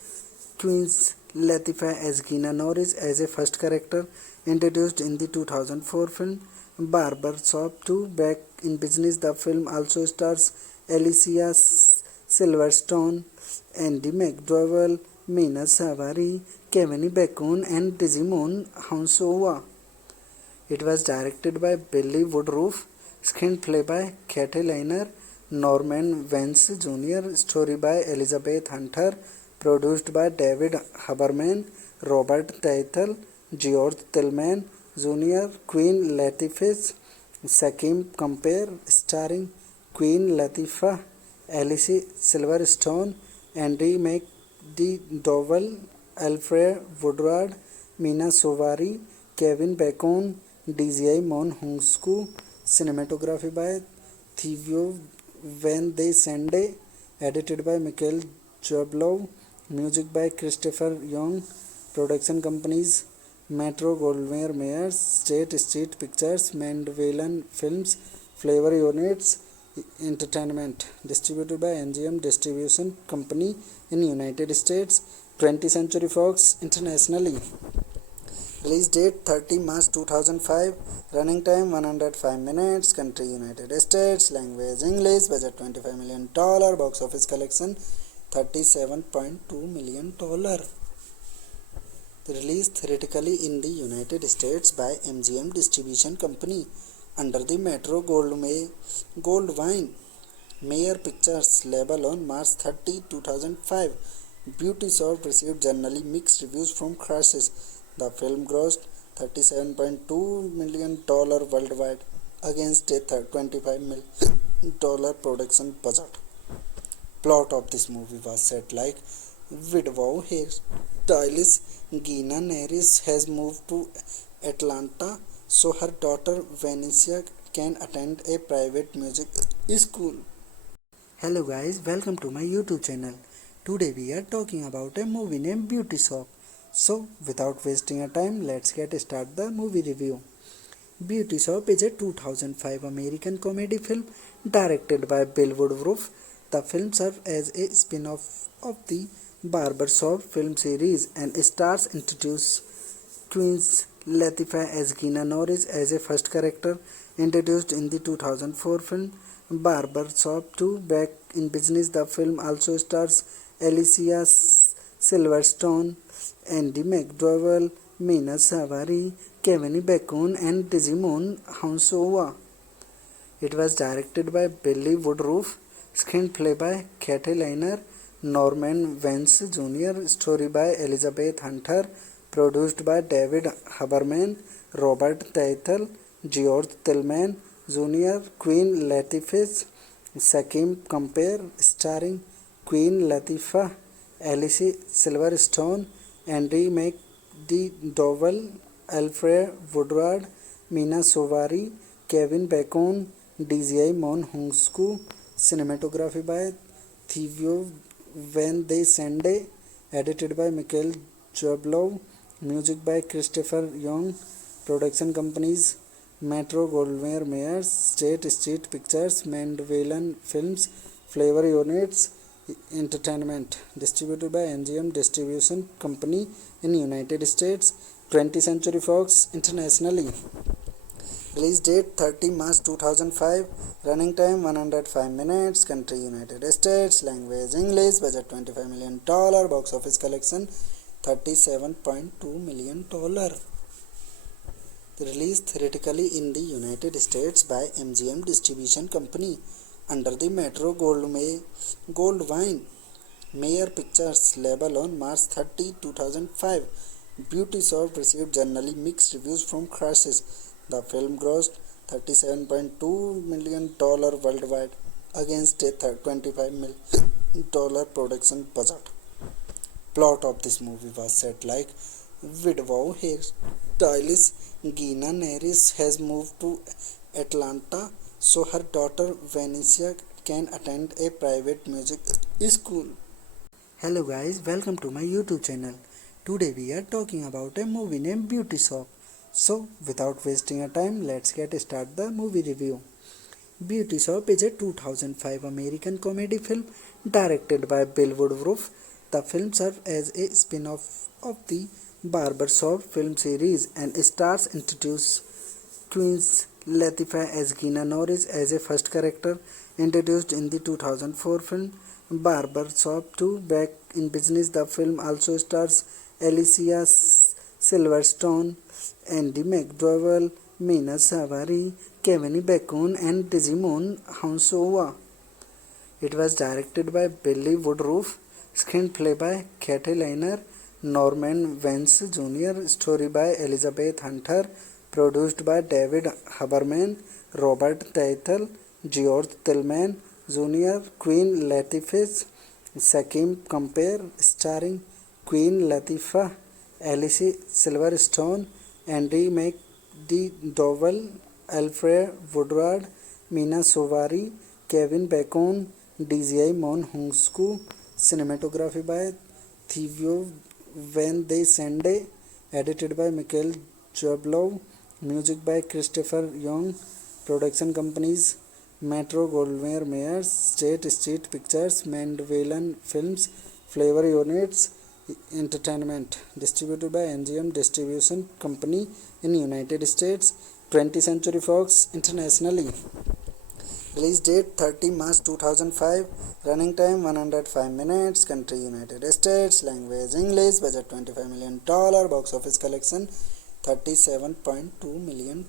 Queen Latifah as Gina Norris as a first character introduced in the 2004 film Barbershop 2. Back in business, the film also stars Alicia Silverstone, Andy McDowell, Mina Savari, Kevin Bacon, and Digimon Hounsova. It was directed by Billy Woodruff, screenplay by Katie Lehner, Norman Vance Jr., story by Elizabeth Hunter, produced by David Haberman, Robert Teitel, George Tillman Jr., Queen Latifah's Sakim Compare, starring Queen Latifah, Alice Silverstone, Andy McDowell, Alfred Woodward, Mina Sovari, Kevin Bacon, DJI Mon Hungsku, cinematography by Theo Van de Sande, edited by Michael Jablow, music by Christopher Young, production companies Metro Goldwyn Mayers, State Street Pictures, Mandeville Films, Flavor Units Entertainment, distributed by MGM Distribution Company in United States, 20th Century Fox internationally. Release date 30 March 2005. Running time 105 minutes. Country United States. Language English. Budget $25 million. Box office collection $37.2 million. Released theatrically in the United States by MGM Distribution Company under the Metro Goldwyn Mayer Pictures label on March 30, 2005. Beauty Shop received generally mixed reviews from critics. The film grossed $37.2 million worldwide against a $25 million production budget. Plot of this movie was set like widow hairstylist Gina Norris has moved to Atlanta so her daughter Vanessa can attend a private music school. Hello guys, welcome to my YouTube channel. Today we are talking about a movie named Beauty Shop. So without wasting a time, let's get started the movie review. Beauty Shop is a 2005 American comedy film directed by Bill Woodruff. The film serves as a spin-off of the Barbershop film series and stars introduce twins Latifah as Gina Norris as a first character introduced in the 2004 film Barbershop 2. Back in Business, the film also stars Alicia Silverstone, Andy McDowell, Mina Savari, Kevin Bacon, and Digimon Hounsova. It was directed by Billy Woodruff, screenplay by Katie Leiner, Norman Vance Jr., story by Elizabeth Hunter, produced by David Haberman, Robert Teitel, George Tillman Jr., Queen Latifah, Sakim Compare, starring Queen Latifah, Alice Silverstone, Andy McDowell, Alfred Woodward, Mina Sovari, Kevin Bacon, DJI Mon Hungsku. Cinematography by Theo Van de Sande, edited by Michael Jablow, music by Christopher Young. Production companies Metro Goldwyn Mayer, State Street Pictures, Mandeville Films, Flavor Units Entertainment. Distributed by MGM Distribution Company in United States, 20th Century Fox internationally. Release date 30 March 2005. Running time 105 minutes. Country United States. Language English. Budget $25 million. Box office collection $37.2 million. Released theatrically in the United States by MGM Distribution Company under the Metro Goldwyn Mayer Pictures label on March 30, 2005. Beauty Shop received generally mixed reviews from critics. The film grossed $37.2 million worldwide against a $25 million production budget. Plot of this movie was set like widow hairstylist Gina Norris has moved to Atlanta so her daughter Vanessa can attend a private music school. Hello guys, welcome to my YouTube channel. Today we are talking about a movie named Beauty Shop. So, without wasting our time, let's get started the movie review. Beauty Shop is a 2005 American comedy film directed by Bill Woodruff. The film serves as a spin-off of the Barbershop film series and stars introduce twins Latifah as Gina Norris as a first character introduced in the 2004 film Barbershop 2. Back in Business, the film also stars Alicia Silverstone, Andy McDowell, Mina Savari, Kevin Bacon, and Digimon Hounsova. It was directed by Billy Woodruff, screenplay by Katie Leiner, Norman Vance Jr., story by Elizabeth Hunter, produced by David Haberman, Robert Teitel, George Tillman Jr., Queen Latifah, Sakim Compare, starring Queen Latifah, Alice Silverstone, Andy McDowell, Alfred Woodward, Mina Sovari, Kevin Bacon, DJI Mon Hungsku. Cinematography by Theo Van de Sande, edited by Michael Jablow, music by Christopher Young. Production companies Metro Goldwyn Mayer, State Street Pictures, Mandeville Films, Flavor Units Entertainment. Distributed by MGM Distribution Company in United States, 20th Century Fox internationally. Release date 30 March 2005. Running time 105 minutes. Country United States. Language English. Budget $25 million. Box office collection $37.2 million.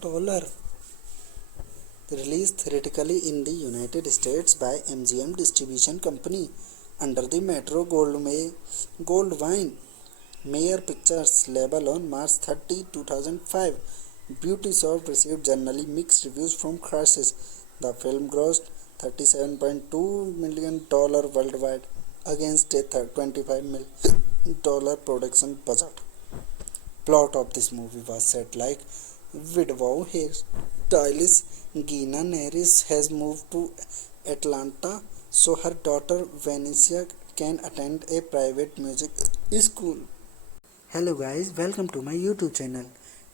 Released theatrically in the United States by MGM Distribution Company under the Metro Goldwyn Mayer Pictures label on March 30, 2005. Beauty Shop received generally mixed reviews from critics. The film grossed $37.2 million worldwide against a $25 million production budget. Plot of this movie was set like widow hairstylist Gina Norris has moved to Atlanta so her daughter Vanessa can attend a private music school. Hello guys, welcome to my YouTube channel.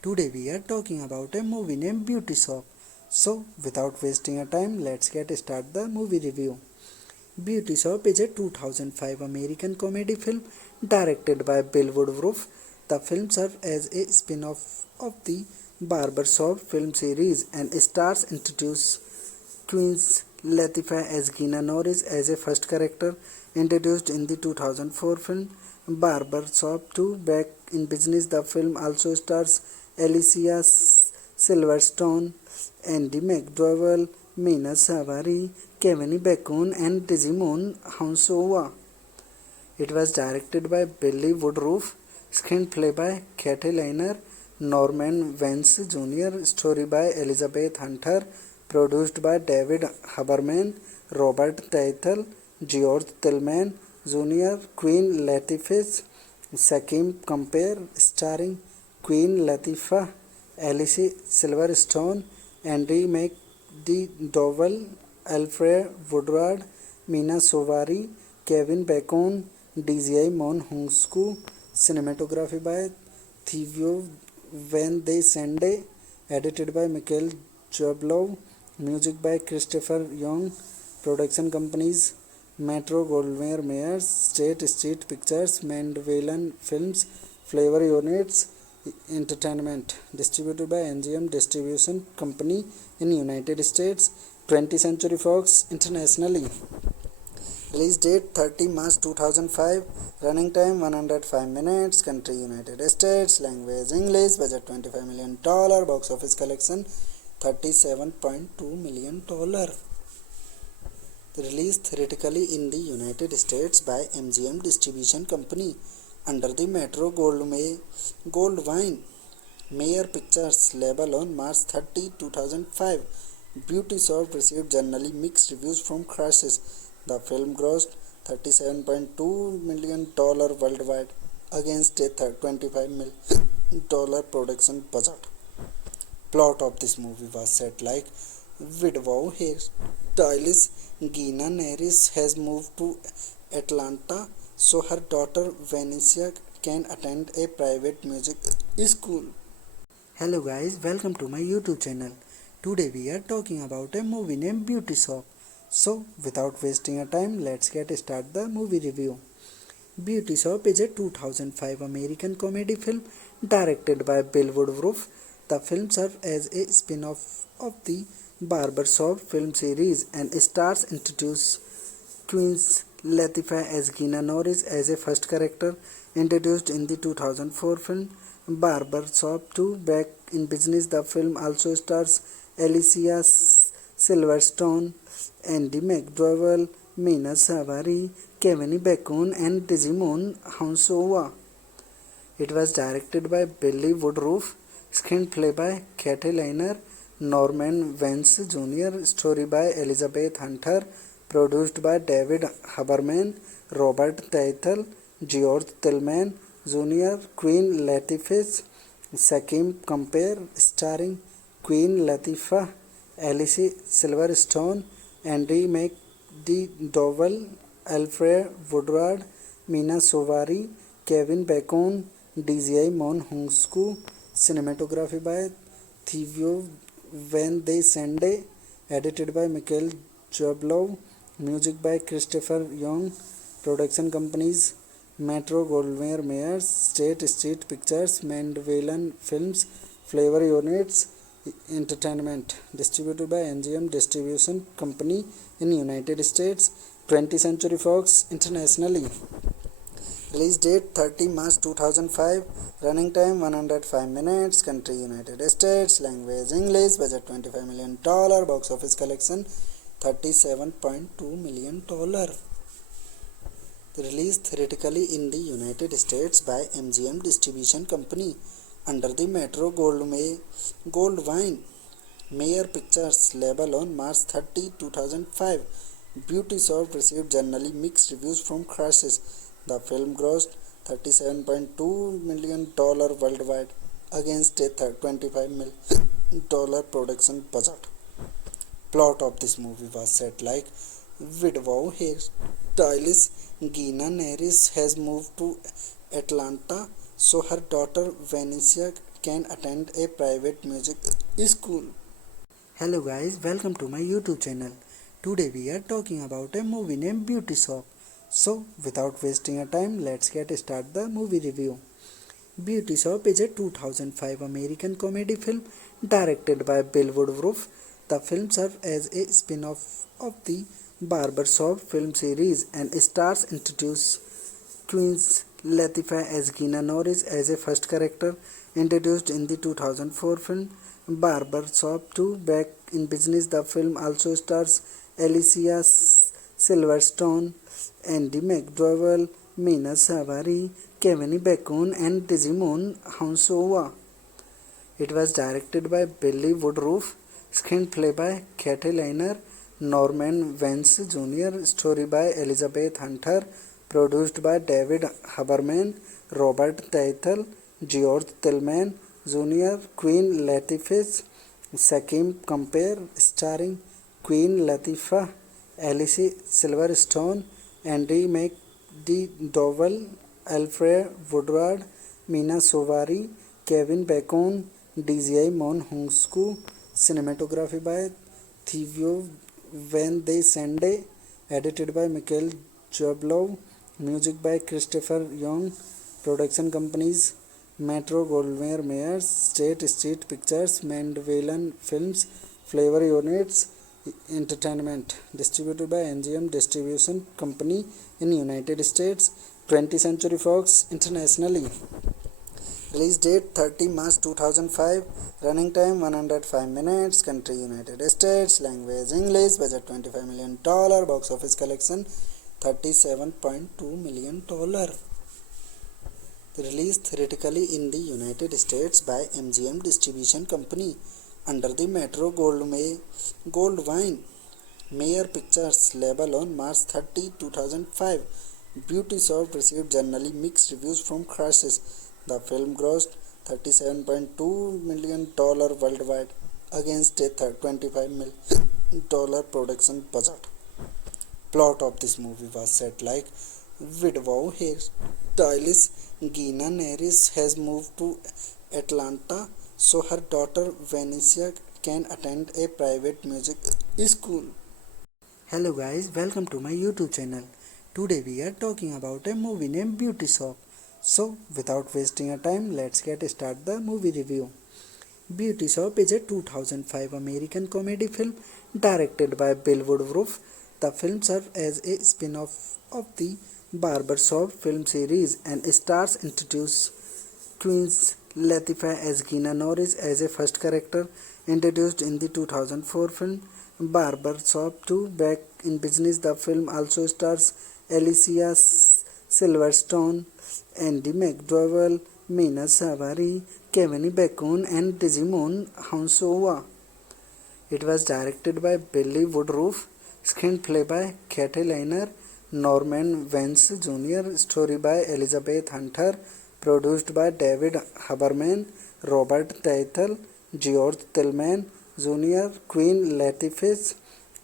Today we are talking about a movie named Beauty Shop. So, without wasting a time, let's get start the movie review. Beauty Shop is a 2005 American comedy film directed by Bill Woodruff. The film serves as a spin-off of the Barbershop film series and stars introduce Queen Latifah as Gina Norris as a first character introduced in the 2004 film Barbershop 2. Back in business, the film also stars Alicia Silverstone, Andy McDowell, Mina Savari, Kevin Bacon, and Digimon Hounsova. It was directed by Billy Woodruff, screenplay by Katie Leiner, Norman Vance Jr., story by Elizabeth Hunter, produced by David Haberman, Robert Teitel, George Tillman Jr., Queen Latifah, Sakim Compare, starring Queen Latifah, Alicia Silverstone, Andy McDowell, Alfred Woodward, Mina Sovari, Kevin Bacon, DJI Mon Hungsku. Cinematography by Theo Van de Sande, edited by Michael Jablow, music by Christopher Young. Production companies Metro Goldwyn Mayers, State Street Pictures, Mandeville Films, Flavor Units Entertainment. Distributed by MGM Distribution Company in United States, 20th Century Fox internationally. Release date 30 March 2005. Running time 105 minutes. Country United States. Language English. Budget $25 million. Box office collection $37.2 million. Released theatrically in the United States by MGM Distribution Company under the Metro Goldwyn Mayer Pictures label on March 30, 2005. Beauty Shop received generally mixed reviews from critics. The film grossed $37.2 million worldwide against a $25 million production budget. Plot of this movie was set like widow hairstylist Gina Norris has moved to Atlanta so her daughter Vanessa can attend a private music school. Hello guys, welcome to my YouTube channel. Today we are talking about a movie named Beauty Shop. So, without wasting a time, let's get start the movie review. Beauty Shop is a 2005 American comedy film directed by Bill Woodruff. The film serves as a spin-off of the Barbershop film series and stars introduce Queen Latifah as Gina Norris as a first character introduced in the 2004 film Barbershop 2. Back in business, the film also stars Alicia Silverstone, Andy McDowell, Mina Savari, Kevin Bacon, and Digimon Hounsova. It was directed by Billy Woodruff, screenplay by Katie Leiner, Norman Vance Jr., story by Elizabeth Hunter, produced by David Haberman, Robert Teitel, George Tillman Jr., Queen Latifah, Sakim Compare, starring Queen Latifah, Alicia Silverstone, Andy McDowell, Alfred Woodward, Mina Sovari, Kevin Bacon, DJI Mon Hungsku. Cinematography by Theo Van de Sande, edited by Michael Jablow, music by Christopher Young. Production companies Metro Goldwyn Mayers, State Street Pictures, Mandeville Films, Flavor Units Entertainment. Distributed by MGM Distribution Company in United States, 20th Century Fox internationally. Release date 30 March 2005. Running time 105 minutes. Country United States. Language English. Budget $25 million. Box office collection $37.2 million. Released theatrically in the United States by MGM Distribution Company under the Metro Goldwyn Mayer Pictures label on March 30, 2005. Beauty Shop received generally mixed reviews from critics. The film grossed $37.2 million worldwide against a $25 million production budget. Plot of this movie was set like widow hairstylist Gina Norris has moved to Atlanta so her daughter Vanessa can attend a private music school. Hello guys, welcome to my YouTube channel. Today we are talking about a movie named Beauty Shop. So without wasting a time, let's get start the movie review. Beauty Shop is a 2005 American comedy film directed by Bill Woodruff. The film serves as a spin-off of the Barbershop film series and stars introduce Queen Latifah as Gina Norris as a first character introduced in the 2004 film Barbershop 2. Back in Business, the film also stars Alicia Silverstone, Andy McDowell, Mina Savari, Kevin Bacon, and Digimon Hounsova. It was directed by Billy Woodruff, screenplay by Katie Leiner, Norman Vance Jr., story by Elizabeth Hunter, produced by David Haberman, Robert Teitel, George Tillman Jr., Queen Latifah, Sakim Compare, starring Queen Latifah, Alice Silverstone, Andy McDowell, Alfred Woodward, Mina Sovari, Kevin Bacon, DJI Mon Hungsku. Cinematography by Theo Van de Sande, edited by Michael Jablow, music by Christopher Young. Production companies Metro Goldwyn Mayers, State Street Pictures, Mandeville Films, Flavor Units Entertainment. Distributed by MGM Distribution Company in United States, 20th Century Fox internationally. Release date 30 March 2005. Running time 105 minutes. Country United States. Language English. Budget $25 million. Box office collection $37.2 million. Released theatrically in the United States by MGM Distribution Company under the Metro Goldwyn Mayer Pictures label on March 30, 2005. Beauty Shop received generally mixed reviews from critics. The film grossed $37.2 million worldwide against a $25 million production budget. Plot of this movie was set like widow hairstylist Gina Norris has moved to Atlanta so her daughter Vanessa can attend a private music school. Hello guys, welcome to my YouTube channel. Today we are talking about a movie named Beauty Shop. So without wasting a time, let's get start the movie review. Beauty Shop is a 2005 American comedy film directed by Bill Woodruff. The film serves as a spin-off of the Barbershop film series and stars introduce Queen Latifah as Gina Norris as a first character introduced in the 2004 film Barbershop 2. Back in Business, the film also stars Alicia Silverstone, Andy McDowell, Mina Savari, Kevin Bacon, and Digimon Hounsova. It was directed by Billy Woodruff, screenplay by Katie Leiner, Norman Vance Jr., story by Elizabeth Hunter, produced by David Haberman, Robert Teitel, George Tillman Jr., Queen Latifah,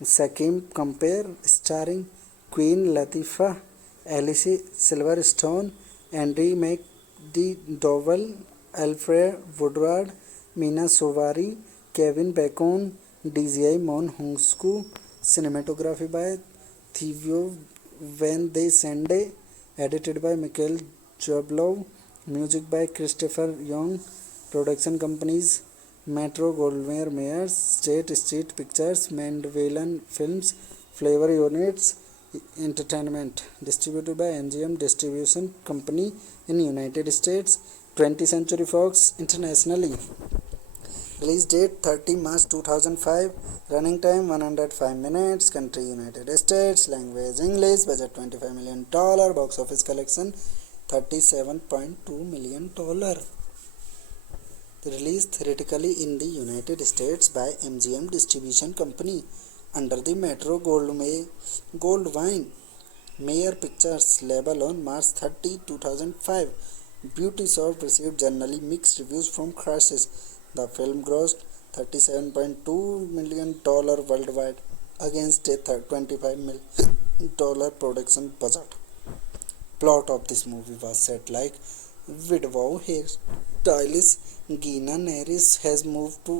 Sakim Compare, starring Queen Latifah, Alice Silverstone, Andy McDowell, Alfred Woodward, Mina Sovari, Kevin Bacon, DJI Mon Hungsku. Cinematography by Theo Van de Sande, edited by Michael Jablow, music by Christopher Young. Production companies Metro Goldwyn Mayers, State Street Pictures, Mandeville Films, Flavor Units Entertainment. Distributed by MGM Distribution Company in United States, 20th Century Fox internationally. Release date 30 March 2005. Running time 105 minutes. Country United States. Language English. Budget $25 million. Box office collection $37.2 million. Released theatrically in the United States by MGM Distribution Company under the Metro Goldwyn Mayer Pictures label on March 30, 2005. Beauty Shop received generally mixed reviews from critics. The film grossed $37.2 million worldwide against a $25 million production budget. Plot of this movie was set like widow stylist Gina Neris has moved to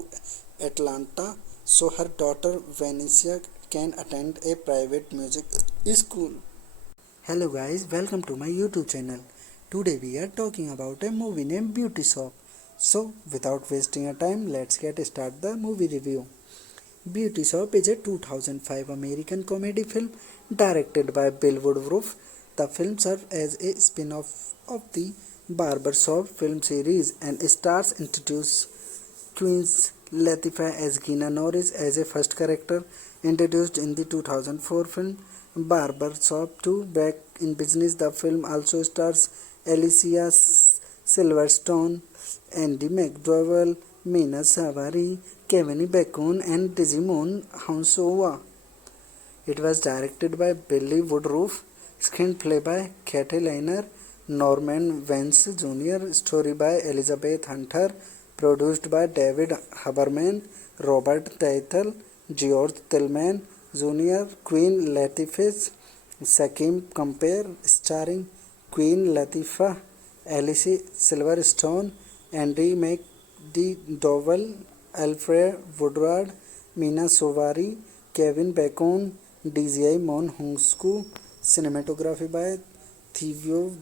Atlanta so her daughter Vanessa can attend a private music school. Hello guys, welcome to my YouTube channel. Today we are talking about a movie named Beauty Shop. So without wasting a time, let's get start the movie review. Beauty Shop is a 2005 American comedy film directed by Bill Woodruff. The film serves as a spin-off of the Barbershop film series and stars introduce Queen Latifah as Gina Norris as a first character introduced in the 2004 film Barbershop 2. Back in business, the film also stars Alicia Silverstone, Andy McDowell, Mina Savari, Kevin Bacon, and Digimon Hounsova. It was directed by Billy Woodruff, screenplay by Katie Leiner, Norman Vance Jr., story by Elizabeth Hunter, produced by David Haberman, Robert Teitel, George Tillman Jr., Queen Latifah's Sakim Compare, starring Queen Latifah, Alicia Silverstone, Andy McDowell, Alfred Woodward, Mina Sovari, Kevin Bacon, DJI Mon Hungsku, cinematography by Theo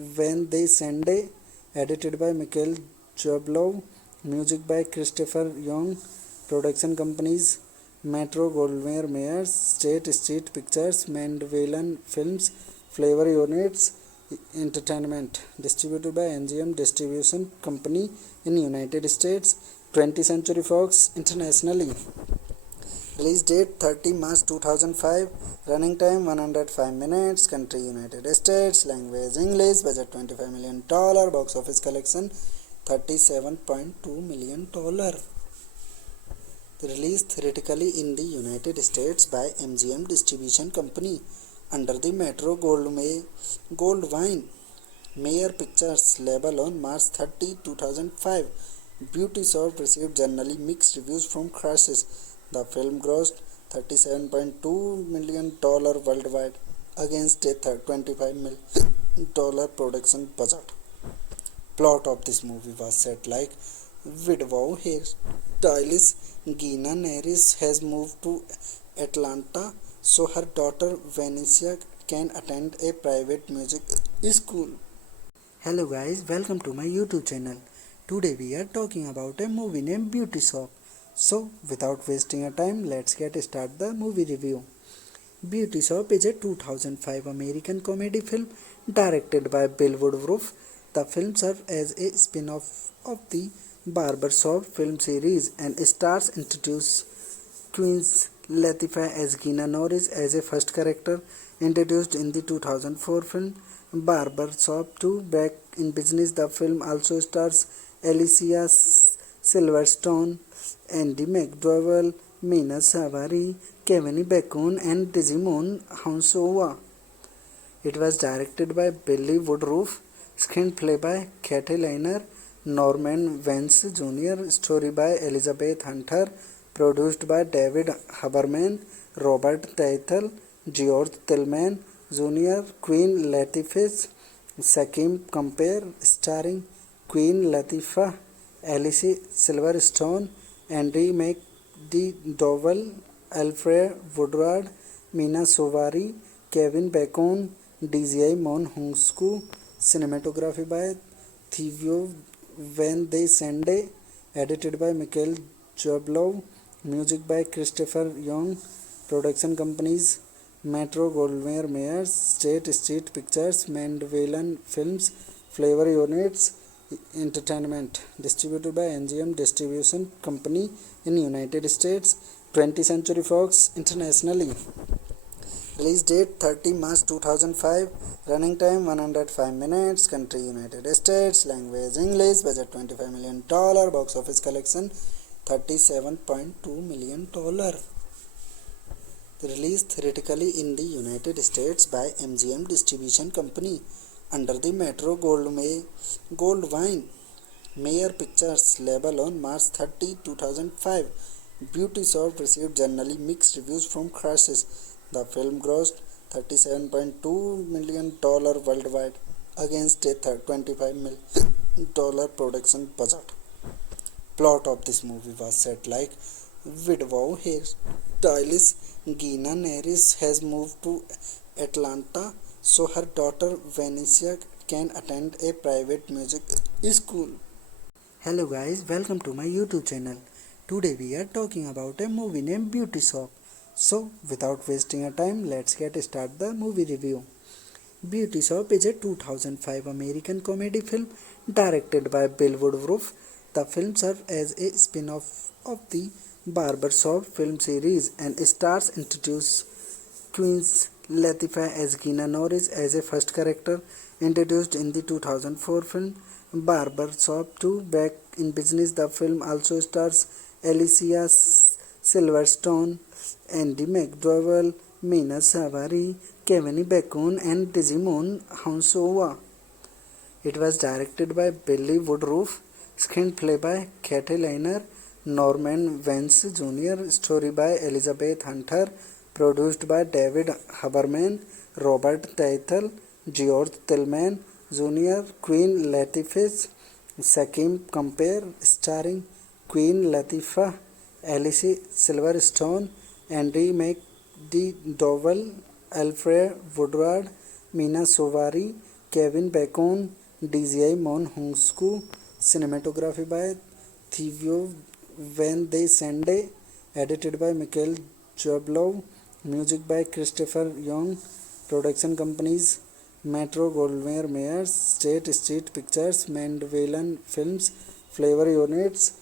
Van de Sande, edited by Michael Jablow, music by Christopher Young, production companies Metro Goldwyn Mayers, State Street Pictures, Mandeville Films, Flavor Units Entertainment, distributed by MGM Distribution Company in United States, 20th Century Fox internationally. Release date 30 March 2005, running time 105 minutes, country United States, language English, budget $25 million, box office collection $37.2 million. Released theatrically in the United States by MGM Distribution Company under the Metro Goldwyn Mayer Pictures label on March 30, 2005. Beauty Shop received generally mixed reviews from critics. The film grossed $37.2 million worldwide against a $25 million production budget. Plot of this movie was set like widow hairstylist Gina Neris has moved to Atlanta so her daughter Vanessa can attend a private music school. Hello guys, welcome to my YouTube channel. Today we are talking about a movie named Beauty Shop. So without wasting a time, let's get start the movie review. Beauty Shop is a 2005 American comedy film directed by Bill Woodruff. The film serves as a spin-off of the Barbershop film series and stars introduce Queen Latifah as Gina Norris as a first character introduced in the 2004 film Barbershop 2. Back in business, the film also stars Alicia Silverstone, Andy McDowell, Mina Savari, Kevin Bacon, and Digimon Hounsova. It was directed by Billy Woodruff, screenplay by Katie Leiner, Norman Vance Jr., story by Elizabeth Hunter, produced by David Haberman, Robert Teitel, George Tillman Jr., Queen Latifah's Sakim Compare, starring Queen Latifah, Alicia Silverstone, Andy McDowell, Alfred Woodward, Mina Sovari, Kevin Bacon, DJI Mon Hungsku, cinematography by Theo Van de Sande, edited by Michael Jablow, music by Christopher Young, production companies Metro Goldwyn Mayers, State Street Pictures, Mandeville Films, Flavor Units Entertainment, distributed by MGM Distribution Company in United States, 20th Century Fox internationally. Release date 30 March 2005, running time 105 minutes, country United States, language English, budget $25 million, box office collection $37.2 million. Released theatrically in the United States by MGM Distribution Company under the Metro Goldwyn Mayer Pictures label on March 30, 2005. Beauty Shop received generally mixed reviews from critics. The film grossed $37.2 million worldwide against a $25 million production budget. Plot of this movie was set like widow hairstylist Gina Neris has moved to Atlanta so her daughter Vanessa can attend a private music school. Hello guys, welcome to my YouTube channel. Today we are talking about a movie named Beauty Shop. So without wasting a time, let's get start the movie review. Beauty Shop is a 2005 American comedy film directed by Bill Woodruff. The film serves as a spin-off of the Barbershop film series and stars introduce Queen Latifah as Gina Norris as a first character introduced in the 2004 film Barbershop 2. Back in business, the film also stars Alicia Silverstone, Andy McDowell, Mina Savari, Kevin Bacon, and Digimon Hounsova. It was directed by Billy Woodruff, screenplay by Katie Liner, Norman Vance Jr., story by Elizabeth Hunter, produced by David Haberman, Robert Teitel, George Tillman Jr., Queen Latifah's Sakim Compare, starring Queen Latifah, Alicia Silverstone, Andy McDowell, Alfred Woodward, Mina Sovari, Kevin Bacon, DJI Mon Hungsku, cinematography by Theo Van de Sande, edited by Michael Jablow, music by Christopher Young, production companies Metro Goldwyn Mayers, State Street Pictures, Mandeville Films, Flavor Units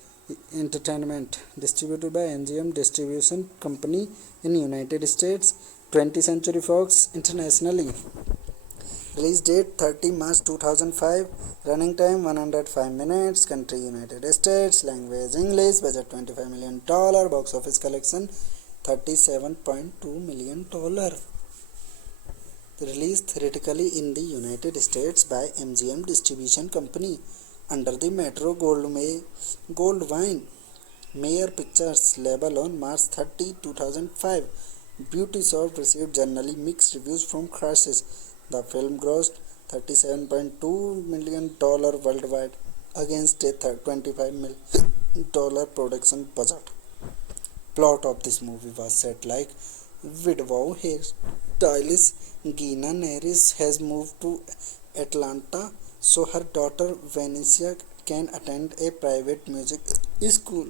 Entertainment, distributed by MGM Distribution Company in United States, 20th Century Fox internationally. Release date 30 March 2005, running time 105 minutes, country United States, language English, budget $25 million, box office collection $37.2 million. Released theatrically in the United States by MGM Distribution Company under the Metro Goldwyn Mayer Pictures label on March 30, 2005. Beauty Shop received generally mixed reviews from critics. The film grossed $37.2 million worldwide against a $25 million production budget. Plot of this movie was set like widow hairstylist Gina Neris has moved to Atlanta so her daughter Vanessa can attend a private music school.